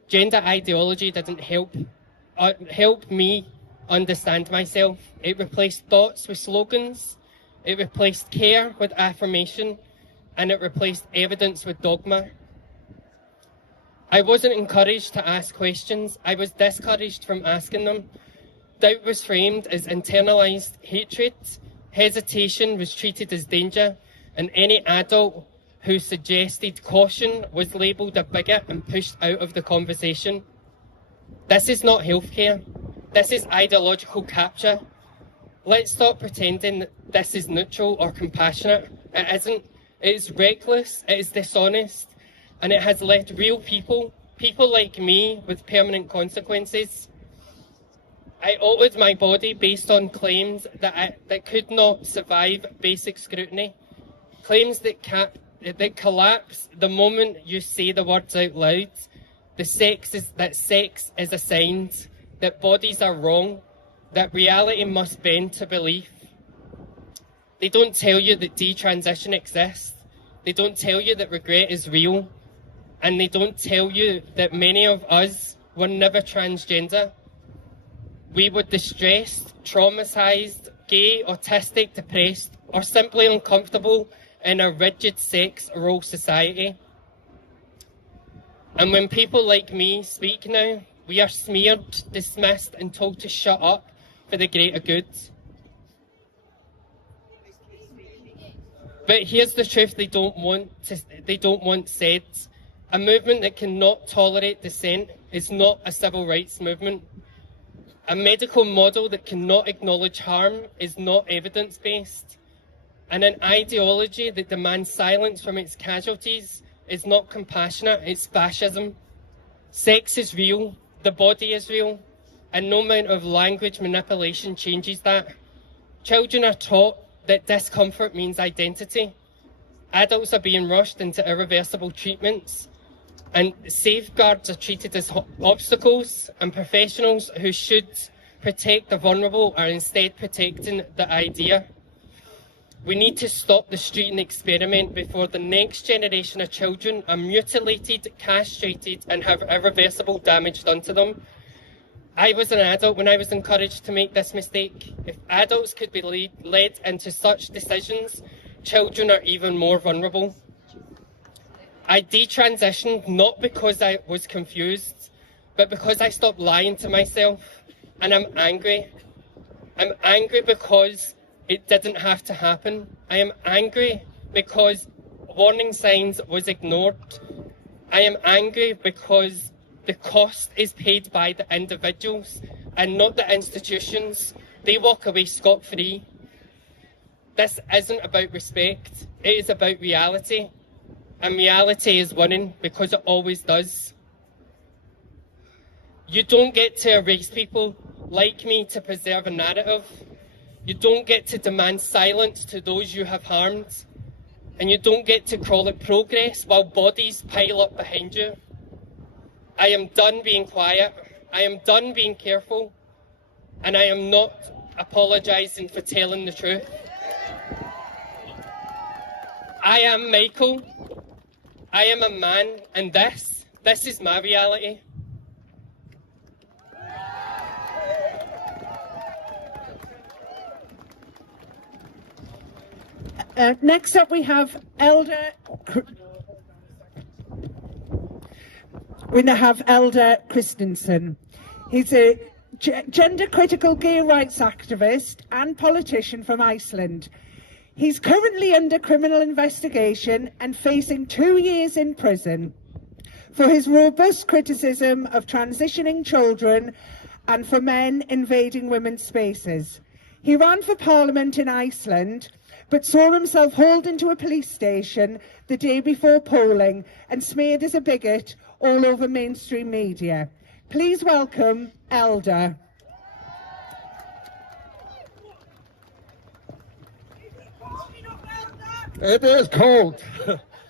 Gender ideology didn't help me understand myself. It replaced thoughts with slogans, it replaced care with affirmation, and it replaced evidence with dogma. I wasn't encouraged to ask questions, I was discouraged from asking them. Doubt was framed as internalized hatred, hesitation was treated as danger, and any adult who suggested caution was labelled a bigot and pushed out of the conversation. This is not healthcare, this is ideological capture. Let's stop pretending that this is neutral or compassionate. It isn't. It is reckless, it is dishonest, and it has left real people like me, with permanent consequences. I altered my body based on claims that could not survive basic scrutiny, claims that collapse the moment you say the words out loud. That sex is assigned, that bodies are wrong, that reality must bend to belief. They don't tell you that detransition exists. They don't tell you that regret is real. And they don't tell you that many of us were never transgender. We were distressed, traumatized, gay, autistic, depressed, or simply uncomfortable in a rigid sex role society. And when people like me speak now, we are smeared, dismissed, and told to shut up for the greater good. But here's the truth they don't want said. A movement that cannot tolerate dissent is not a civil rights movement. A medical model that cannot acknowledge harm is not evidence-based. And an ideology that demands silence from its casualties is not compassionate, it's fascism. Sex is real, the body is real, and no amount of language manipulation changes that. Children are taught that discomfort means identity. Adults are being rushed into irreversible treatments, and safeguards are treated as obstacles, and professionals who should protect the vulnerable are instead protecting the idea. We need to stop the street and experiment before the next generation of children are mutilated, castrated, and have irreversible damage done to them. I was an adult when I was encouraged to make this mistake. If adults could be led into such decisions, children are even more vulnerable. I detransitioned not because I was confused, but because I stopped lying to myself, and I'm angry. I'm angry because it didn't have to happen. I am angry because warning signs was ignored. I am angry because the cost is paid by the individuals and not the institutions. They walk away scot-free. This isn't about respect, it is about reality. And reality is winning because it always does. You don't get to erase people like me to preserve a narrative. You don't get to demand silence to those you have harmed. And you don't get to call it progress while bodies pile up behind you. I am done being quiet. I am done being careful. And I am not apologising for telling the truth. I am Michael. I am a man, and this is my reality. Next up we have Elder Christensen. He's a gender-critical gay rights activist and politician from Iceland. He's currently under criminal investigation and facing 2 years in prison for his robust criticism of transitioning children and for men invading women's spaces. He ran for Parliament in Iceland, but saw himself hauled into a police station the day before polling and smeared as a bigot all over mainstream media. Please welcome Elder. It is cold.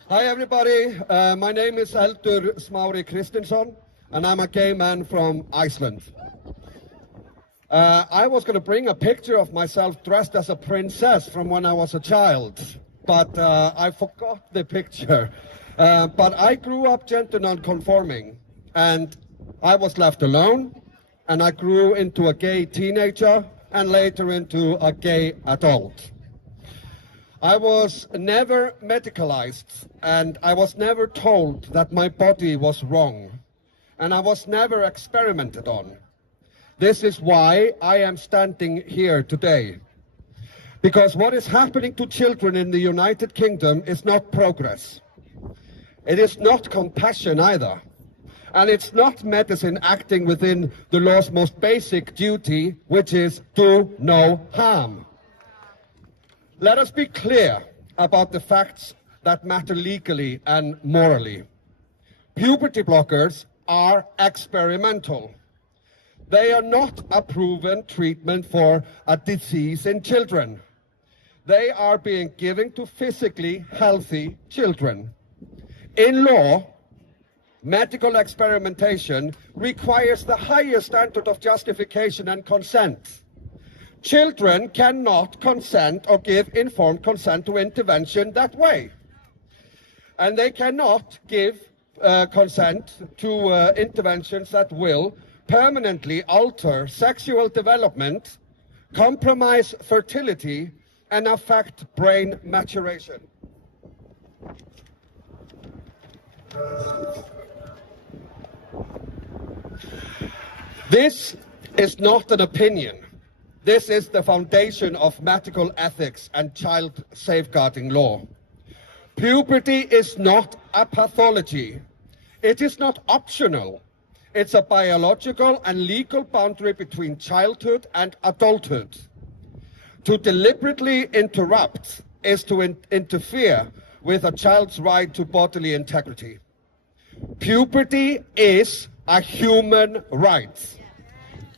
Hi everybody, my name is Eldur Smári Kristinsson and I'm a gay man from Iceland. I was going to bring a picture of myself dressed as a princess from when I was a child, but I forgot the picture. But I grew up gender non-conforming and I was left alone, and I grew into a gay teenager and later into a gay adult. I was never medicalized and I was never told that my body was wrong, and I was never experimented on. This is why I am standing here today. Because what is happening to children in the United Kingdom is not progress. It is not compassion either. And it's not medicine acting within the law's most basic duty, which is do no harm. Let us be clear about the facts that matter legally and morally. Puberty blockers are experimental. They are not a proven treatment for a disease in children. They are being given to physically healthy children. In law, medical experimentation requires the highest standard of justification and consent. Children cannot consent or give informed consent to intervention that way. And they cannot give consent to interventions that will permanently alter sexual development, compromise fertility, and affect brain maturation. This is not an opinion. This is the foundation of medical ethics and child safeguarding law. Puberty is not a pathology. It is not optional. It's a biological and legal boundary between childhood and adulthood. To deliberately interrupt is to interfere with a child's right to bodily integrity. Puberty is a human right.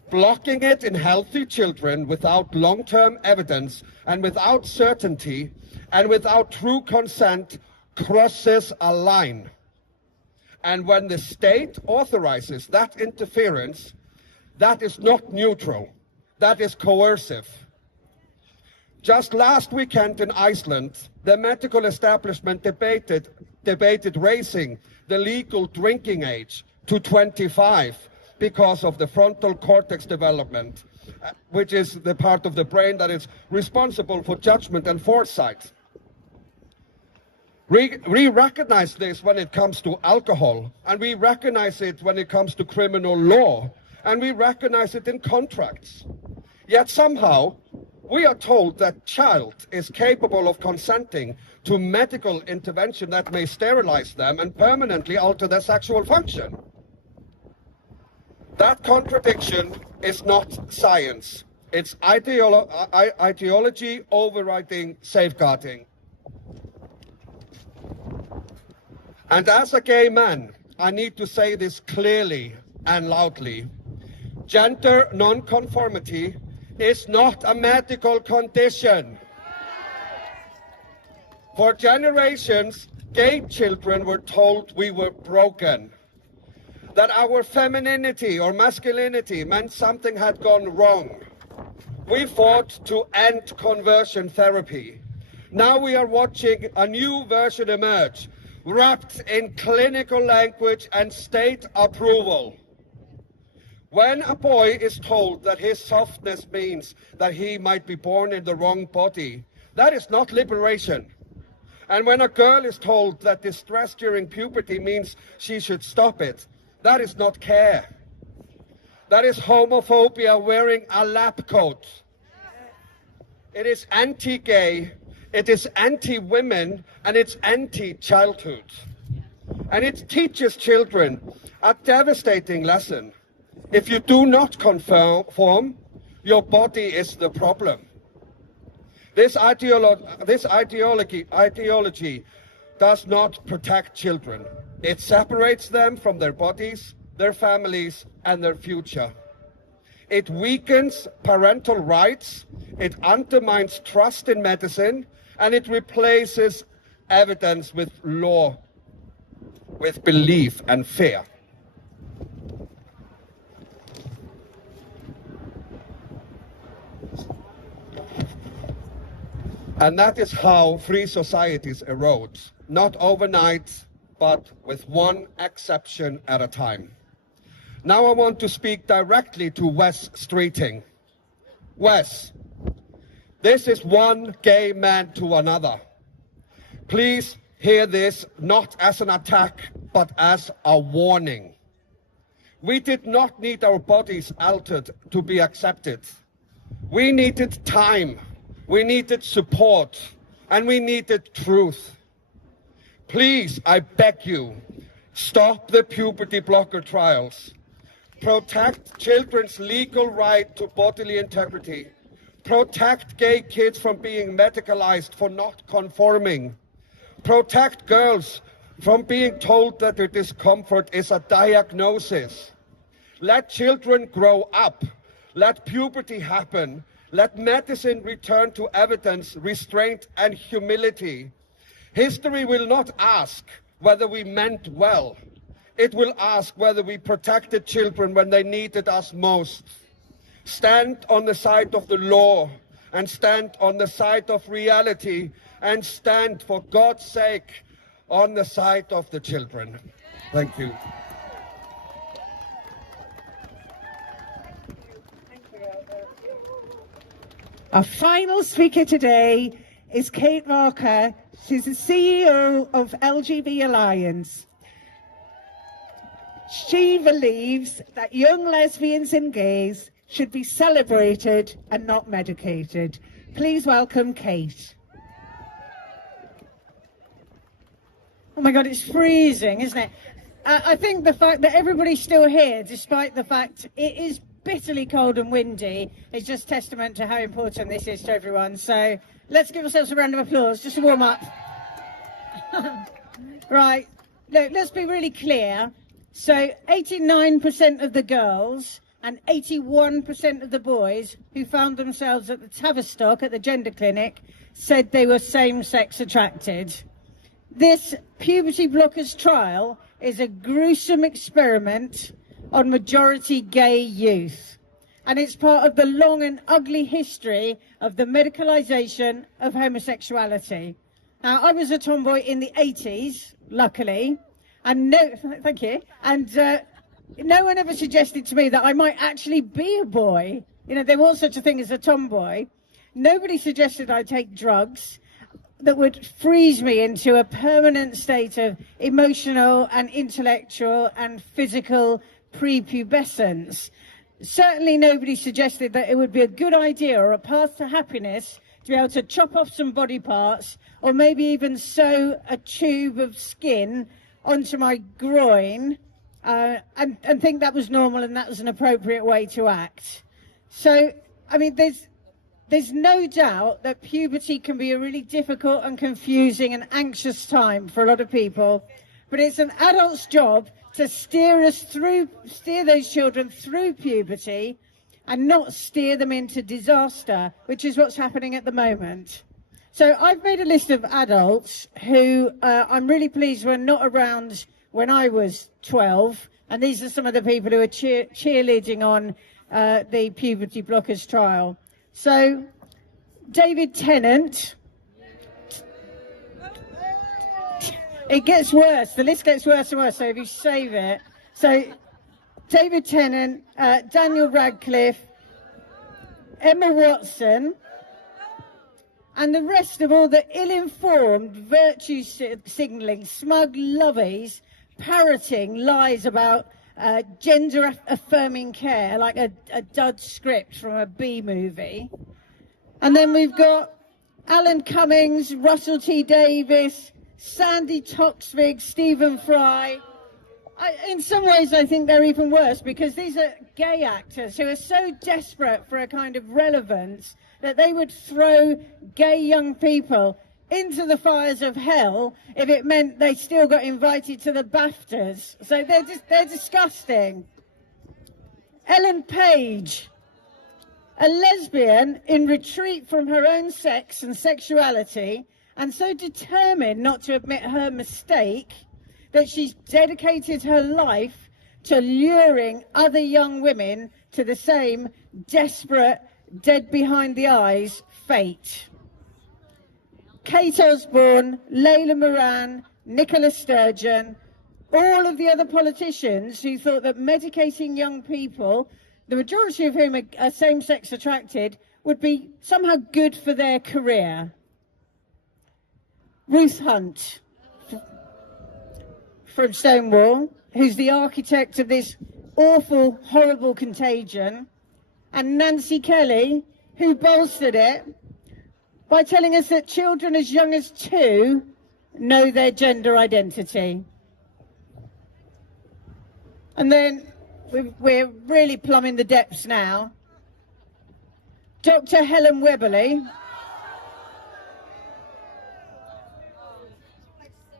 Blocking it in healthy children without long-term evidence and without certainty and without true consent crosses a line. And when the state authorizes that interference, that is not neutral, that is coercive. Just last weekend in Iceland, the medical establishment debated raising the legal drinking age to 25 because of the frontal cortex development, which is the part of the brain that is responsible for judgment and foresight. We recognize this when it comes to alcohol, and we recognize it when it comes to criminal law, and we recognize it in contracts. Yet somehow, we are told that child is capable of consenting to medical intervention that may sterilize them and permanently alter their sexual function. That contradiction is not science. It's ideology overriding safeguarding. And as a gay man, I need to say this clearly and loudly. Gender non-conformity is not a medical condition. For generations, gay children were told we were broken, that our femininity or masculinity meant something had gone wrong. We fought to end conversion therapy. Now we are watching a new version emerge, wrapped in clinical language and state approval. When a boy is told that his softness means that he might be born in the wrong body, that is not liberation. And when a girl is told that distress during puberty means she should stop it, that is not care. That is homophobia wearing a lab coat. It is anti-gay, it is anti-women, and it's anti-childhood. And it teaches children a devastating lesson. If you do not conform, Your body is the problem. This ideology does not protect children. It separates them from their bodies, their families, and their future. It weakens parental rights, it undermines trust in medicine, and it replaces evidence with law, with belief and fear. And that is how free societies erode, not overnight, but with one exception at a time. Now I want to speak directly to Wes Streeting. Wes, this is one gay man to another. Please hear this not as an attack, but as a warning. We did not need our bodies altered to be accepted. We needed time, we needed support, and we needed truth. Please, I beg you, stop the puberty blocker trials. Protect children's legal right to bodily integrity. Protect gay kids from being medicalized for not conforming. Protect girls from being told that their discomfort is a diagnosis. Let children grow up. Let puberty happen. Let medicine return to evidence, restraint, and humility. History will not ask whether we meant well. It will ask whether we protected children when they needed us most. Stand on the side of the law and stand on the side of reality and stand, for God's sake, on the side of the children. Thank you. Our final speaker today is Kate Walker. She's the CEO of LGB Alliance. She believes that young lesbians and gays should be celebrated and not medicated. Please welcome Kate. Oh my God, it's freezing, isn't it? I think the fact that everybody's still here, despite the fact it is bitterly cold and windy, is just testament to how important this is to everyone. So let's give ourselves a round of applause, just to warm up. Right, look, let's be really clear. So 89% of the girls and 81% of the boys who found themselves at the Tavistock at the gender clinic said they were same-sex attracted. This puberty blockers trial is a gruesome experiment on majority gay youth, and it's part of the long and ugly history of the medicalisation of homosexuality. Now, I was a tomboy in the 80s, luckily, and thank you, and no one ever suggested to me that I might actually be a boy. You know, there was such a thing as a tomboy. Nobody suggested I take drugs that would freeze me into a permanent state of emotional and intellectual and physical prepubescence. Certainly nobody suggested that it would be a good idea or a path to happiness to be able to chop off some body parts or maybe even sew a tube of skin onto my groin and think that was normal and that was an appropriate way to act. So, I mean, there's no doubt that puberty can be a really difficult and confusing and anxious time for a lot of people, but it's an adult's job to steer those children through puberty and not steer them into disaster, which is what's happening at the moment. So I've made a list of adults who I'm really pleased were not around when I was 12, and these are some of the people who are cheerleading on the puberty blockers trial. So, David Tennant. It gets worse. The list gets worse and worse, so if you save it. So, David Tennant, Daniel Radcliffe, Emma Watson, and the rest of all the ill-informed, virtue-signalling, smug lovies parroting lies about gender-affirming care, like a dud script from a B movie. And then we've got Alan Cummings, Russell T Davies, Sandy Toksvig, Stephen Fry. In some ways, I think they're even worse, because these are gay actors who are so desperate for a kind of relevance that they would throw gay young people into the fires of hell if it meant they still got invited to the BAFTAs. So they're disgusting. Ellen Page, a lesbian in retreat from her own sex and sexuality, and so determined not to admit her mistake that she's dedicated her life to luring other young women to the same desperate, dead behind the eyes fate. Kate Osborne, Layla Moran, Nicola Sturgeon, all of the other politicians who thought that medicating young people, the majority of whom are same-sex attracted, would be somehow good for their career. Ruth Hunt from Stonewall, who's the architect of this awful, horrible contagion, and Nancy Kelly, who bolstered it by telling us that children as young as 2 know their gender identity. And then we're really plumbing the depths now. Dr. Helen Webberley.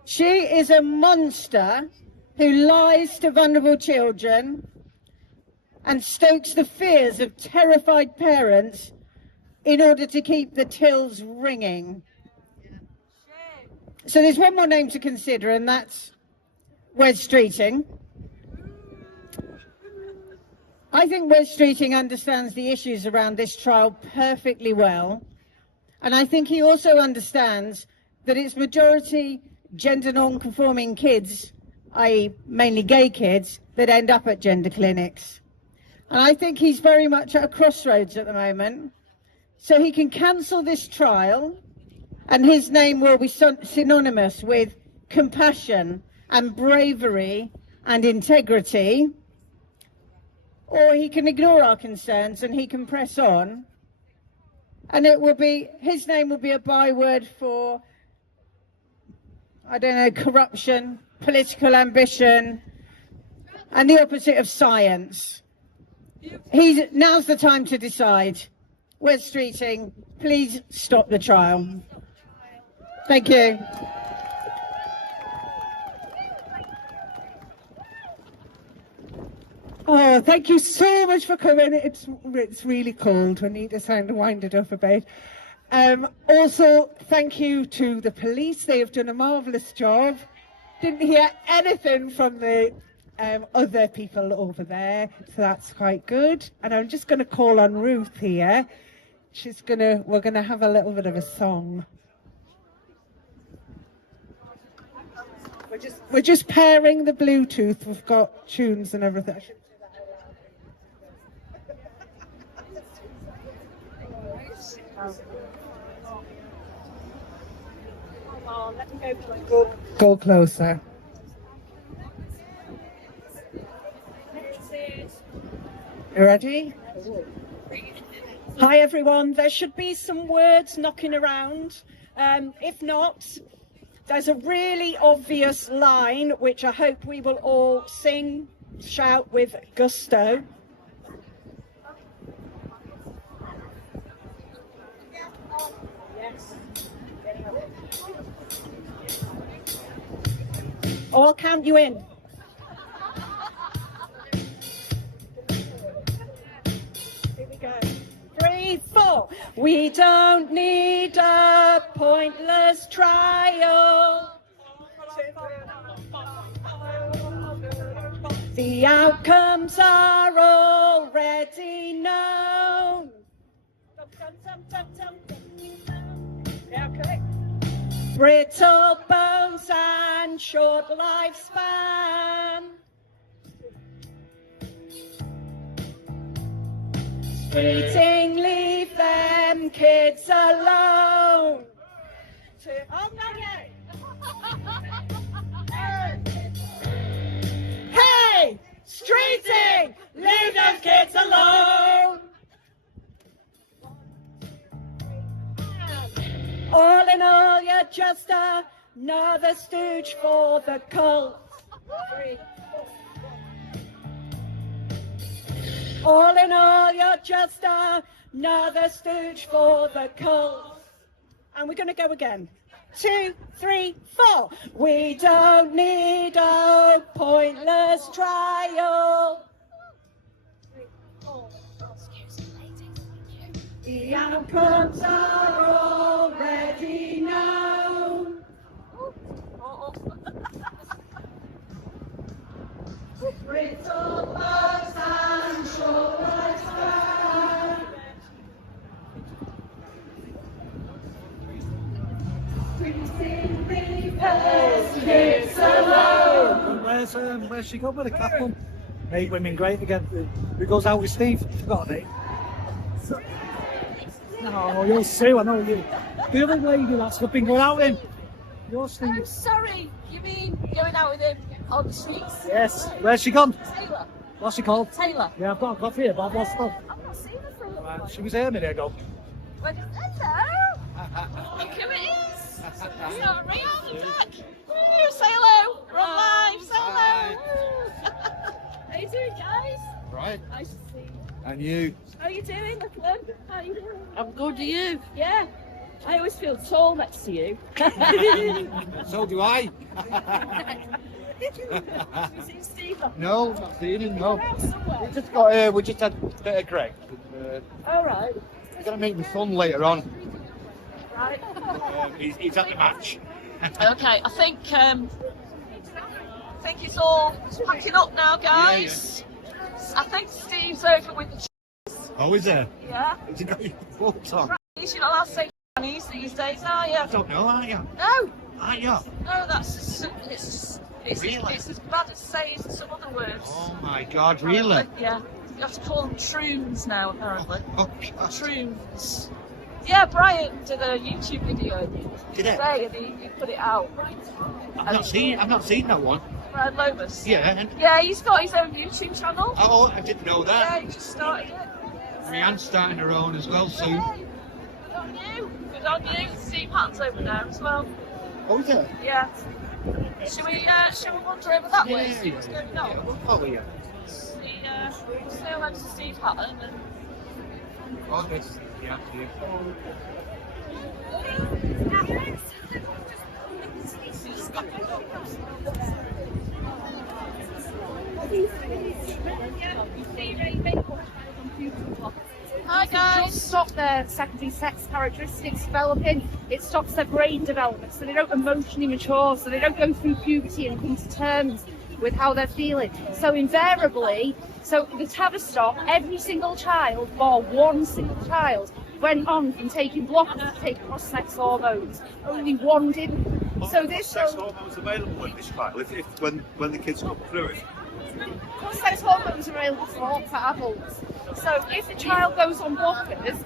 She is a monster who lies to vulnerable children and stokes the fears of terrified parents in order to keep the tills ringing. So there's one more name to consider, and that's Wes Streeting. I think Wes Streeting understands the issues around this trial perfectly well, and I think he also understands that it's majority gender non-conforming kids, i.e. mainly gay kids, that end up at gender clinics. And I think he's very much at a crossroads at the moment. So he can cancel this trial, and his name will be synonymous with compassion and bravery and integrity. Or he can ignore our concerns and he can press on. And his name will be a byword for, I don't know, corruption, political ambition, and the opposite of science. Now's the time to decide. Wes Streeting, please stop the trial. Thank you. Oh, thank you so much for coming. It's really cold. We need to kind of wind it up a bit. Also, thank you to the police. They have done a marvellous job. Didn't hear anything from the other people over there, so that's quite good. And I'm just going to call on Ruth here. We're going to have a little bit of a song. We're just pairing the Bluetooth. We've got tunes and everything. Go closer. You ready? Hi everyone, there should be some words knocking around. If not, there's a really obvious line which I hope we will all sing, shout with gusto. Yes. I'll count you in. Here we go. 3, 4. We don't need a pointless trial. The outcomes are already known. Yeah, okay. Brittle bones and short lifespan. Streeting, leave them kids alone. Oh, no, Hey! Streeting, leave them kids alone. All in all, you're just another stooge for the cult. 3, 4, All in all, you're just another stooge for the cult. And we're going to go again. 2, 3, 4. We don't need a pointless trial. The outcomes are already known. Brittle bones and short lifespan. Freezing repairs kids alone. Where's she gone with the cap on? Made women great again. Who goes out with Steve? Forgot her name. No, you're Sue, I know you. The other lady that's been going out with him. You're Steve. I'm sorry, you mean going out with him on the streets? Yes. Where's she gone? Taylor. What's she called? Taylor. Yeah, I've got a coffee here, but I've lost her. I've not seen her for a while. She was here a minute ago. Hello. Look who it is. It's not real. Look. Woo, say hello. We're on live. Say hello. How you doing, guys? Right. Nice to see you. And you? How you doing, Lachlan? How you doing? I'm good, are you? Yeah. I always feel tall next to you. So do I. Have you seen Steve? No, not seen him, no. We just had a bit of Greg. All right. We're going to meet my son later on. Right. He's at the match. Okay, I think it's all packing up now, guys. I think Steve's over with the Oh, is there? yeah. Is he got your boots on? You're not allowed to say Chinese these days, are you? I don't know, are you? No. Are you? No, it's Really? it's as bad as saying some other words. Oh my God, really? Yeah. You have to call them troons now, apparently. Oh, God. Troons. Yeah, Brian did a YouTube video Did it? today and he put it out. I've not seen that one. Brian Lomas. Yeah. And, Yeah, he's got his own YouTube channel. oh, I didn't know Yeah, that. he just started it. Rianne's starting her own as well soon. Good on you. Good on you. Steve Hatton's over there as well. Oh, is it? Yeah. Shall we wander over that way? Yeah, See what's going on? We'll follow you. Say hello to Steve Hatton and Oh, this. Yeah, yeah. Hi guys. It just stops their secondary sex characteristics developing. It stops their brain development, so they don't emotionally mature, so they don't go through puberty and come to terms with how they're feeling. So invariably, the Tavistock, every single child, bar one single child, went on from taking blockers to take cross-sex hormones. Only one didn't. So this sex hormones available in this trial when the kids come through it. Cross-sex hormones are available for adults. So if the child goes on blockers,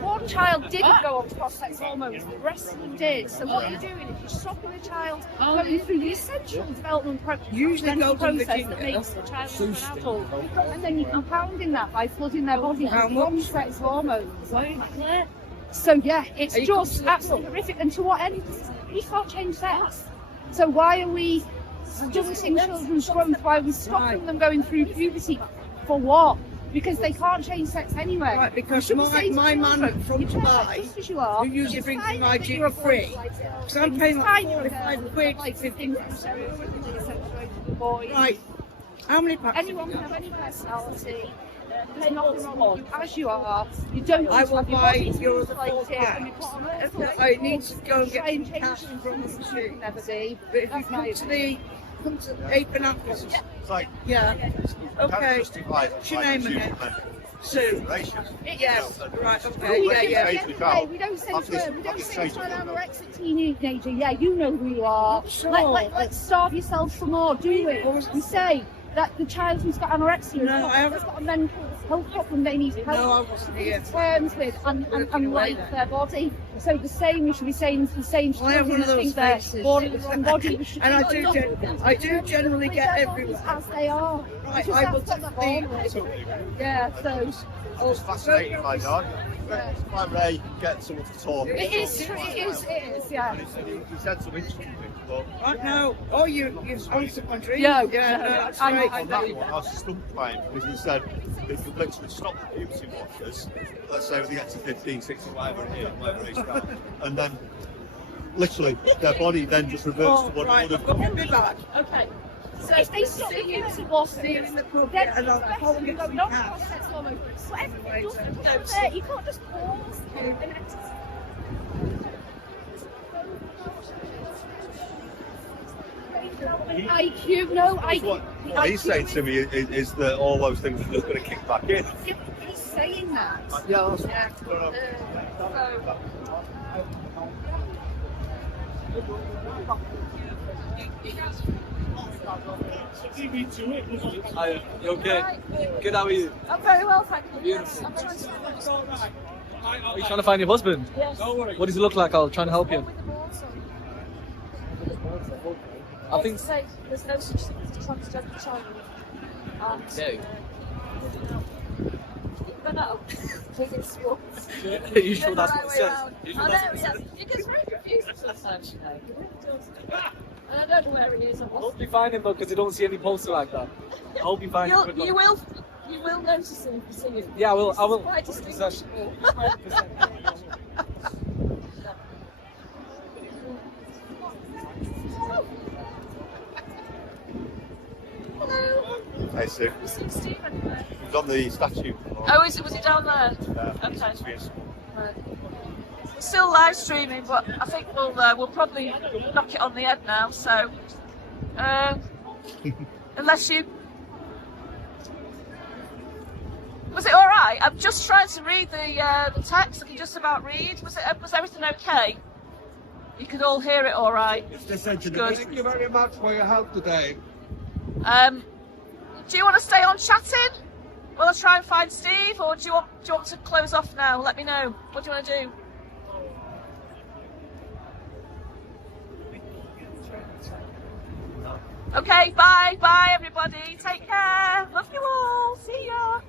one child didn't go on cross-sex hormones, the rest of them did. So what you're doing is you're stopping the child going through the essential development process that makes the child into an adult. And then you're compounding that by flooding their body with cross-sex hormones. So yeah, it's just absolutely horrific. And to what end? We can't change sex. So why are we stunting children's growth? Why are we stopping them going through puberty? For what? Because they can't change sex anyway. Right, because my man from Dubai, who usually brings me my gin free, because I'm paying like 45 quid for 15 Right, how many packs? Anyone can have any personality. There's nothing wrong with you as you are. You don't I will buy yours for for I need to go and get some cash from the street. Never be. But if you come to the Ape and Apples. It's like, yeah. Okay. What's your name again? Sue. Yeah. Right. Okay. Yeah. We don't say swear. We don't say to an anorexic teenager. Yeah, you know who you are. Let's starve yourself some more. Do it. We say that the child who's got anorexia has got a mental health problem they need help terms with and like their body. So the same, we should be saying the same to children who think they're born in the wrong body. And I do generally get everywhere. As they are. Right, I will definitely. Yeah, so. I was fascinated by God. It's quite rare you can get someone to talk. It is, yeah. He said some interesting things. Right now, oh, you've sponsored my dream. Yeah, no, that's I great. On that one, I was stumped by him because he said they could literally stop the puberty blockers. Let's say they get to 15, 16, whatever age now, and then literally their body then just reverts to what it would have done. Okay. So if they stop the puberty blockers, in the pub, then get a lot of holding you go some non-hormonal cats. sex hormones. So everything does there. You can't just pause and IQ, no IQ. What he's saying to me is that all those things are just going to kick back in. He's saying that. Yeah, that's Hi, you okay? Good, how are you? I'm very well, thank you. Beautiful. I'm trying to Are you trying to find your husband? Yes. What does he look like? I'll try and help you. I think. There's no such thing as a transgender child. Okay. But no. Are you sure that's what it says? I know, yes. It gets very confusing sometimes, you know. And I don't know where he is. I hope you find him though, because you don't see any poster like that. I hope you find him. Good luck. You will notice him if you see him. Yeah, I will. I will. Quite distinct. Hey, Sue. Steve anywhere. He's on the statue. Oh, was it down there? Okay. Right. We're still live streaming, but I think we'll probably knock it on the head now. So, unless you, was it all right? I'm just trying to read the text. I can just about read. Was everything okay? You could all hear it all right. Good. Thank you very much for your help today. Do you want to stay on chatting? Will I try and find Steve, or do you want to close off now? Let me know. What do you want to do? Okay, bye everybody. Take care. Love you all. See ya.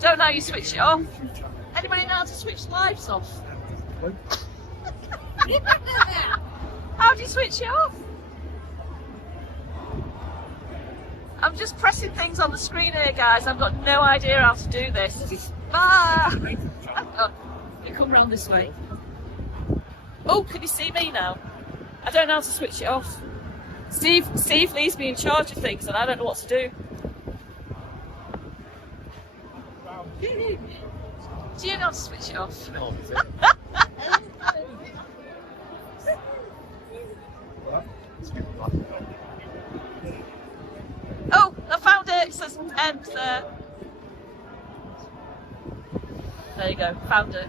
Don't know how you switch it off. Anybody know how to switch lives off? How do you switch it off? I'm just pressing things on the screen here, guys. I've got no idea how to do this. Bye! Oh, you come round this way. Oh, can you see me now? I don't know how to switch it off. Steve leaves me in charge of things and I don't know what to do. Do you know how to switch it off? Oh, I found it. It says end there. There you go. Found it.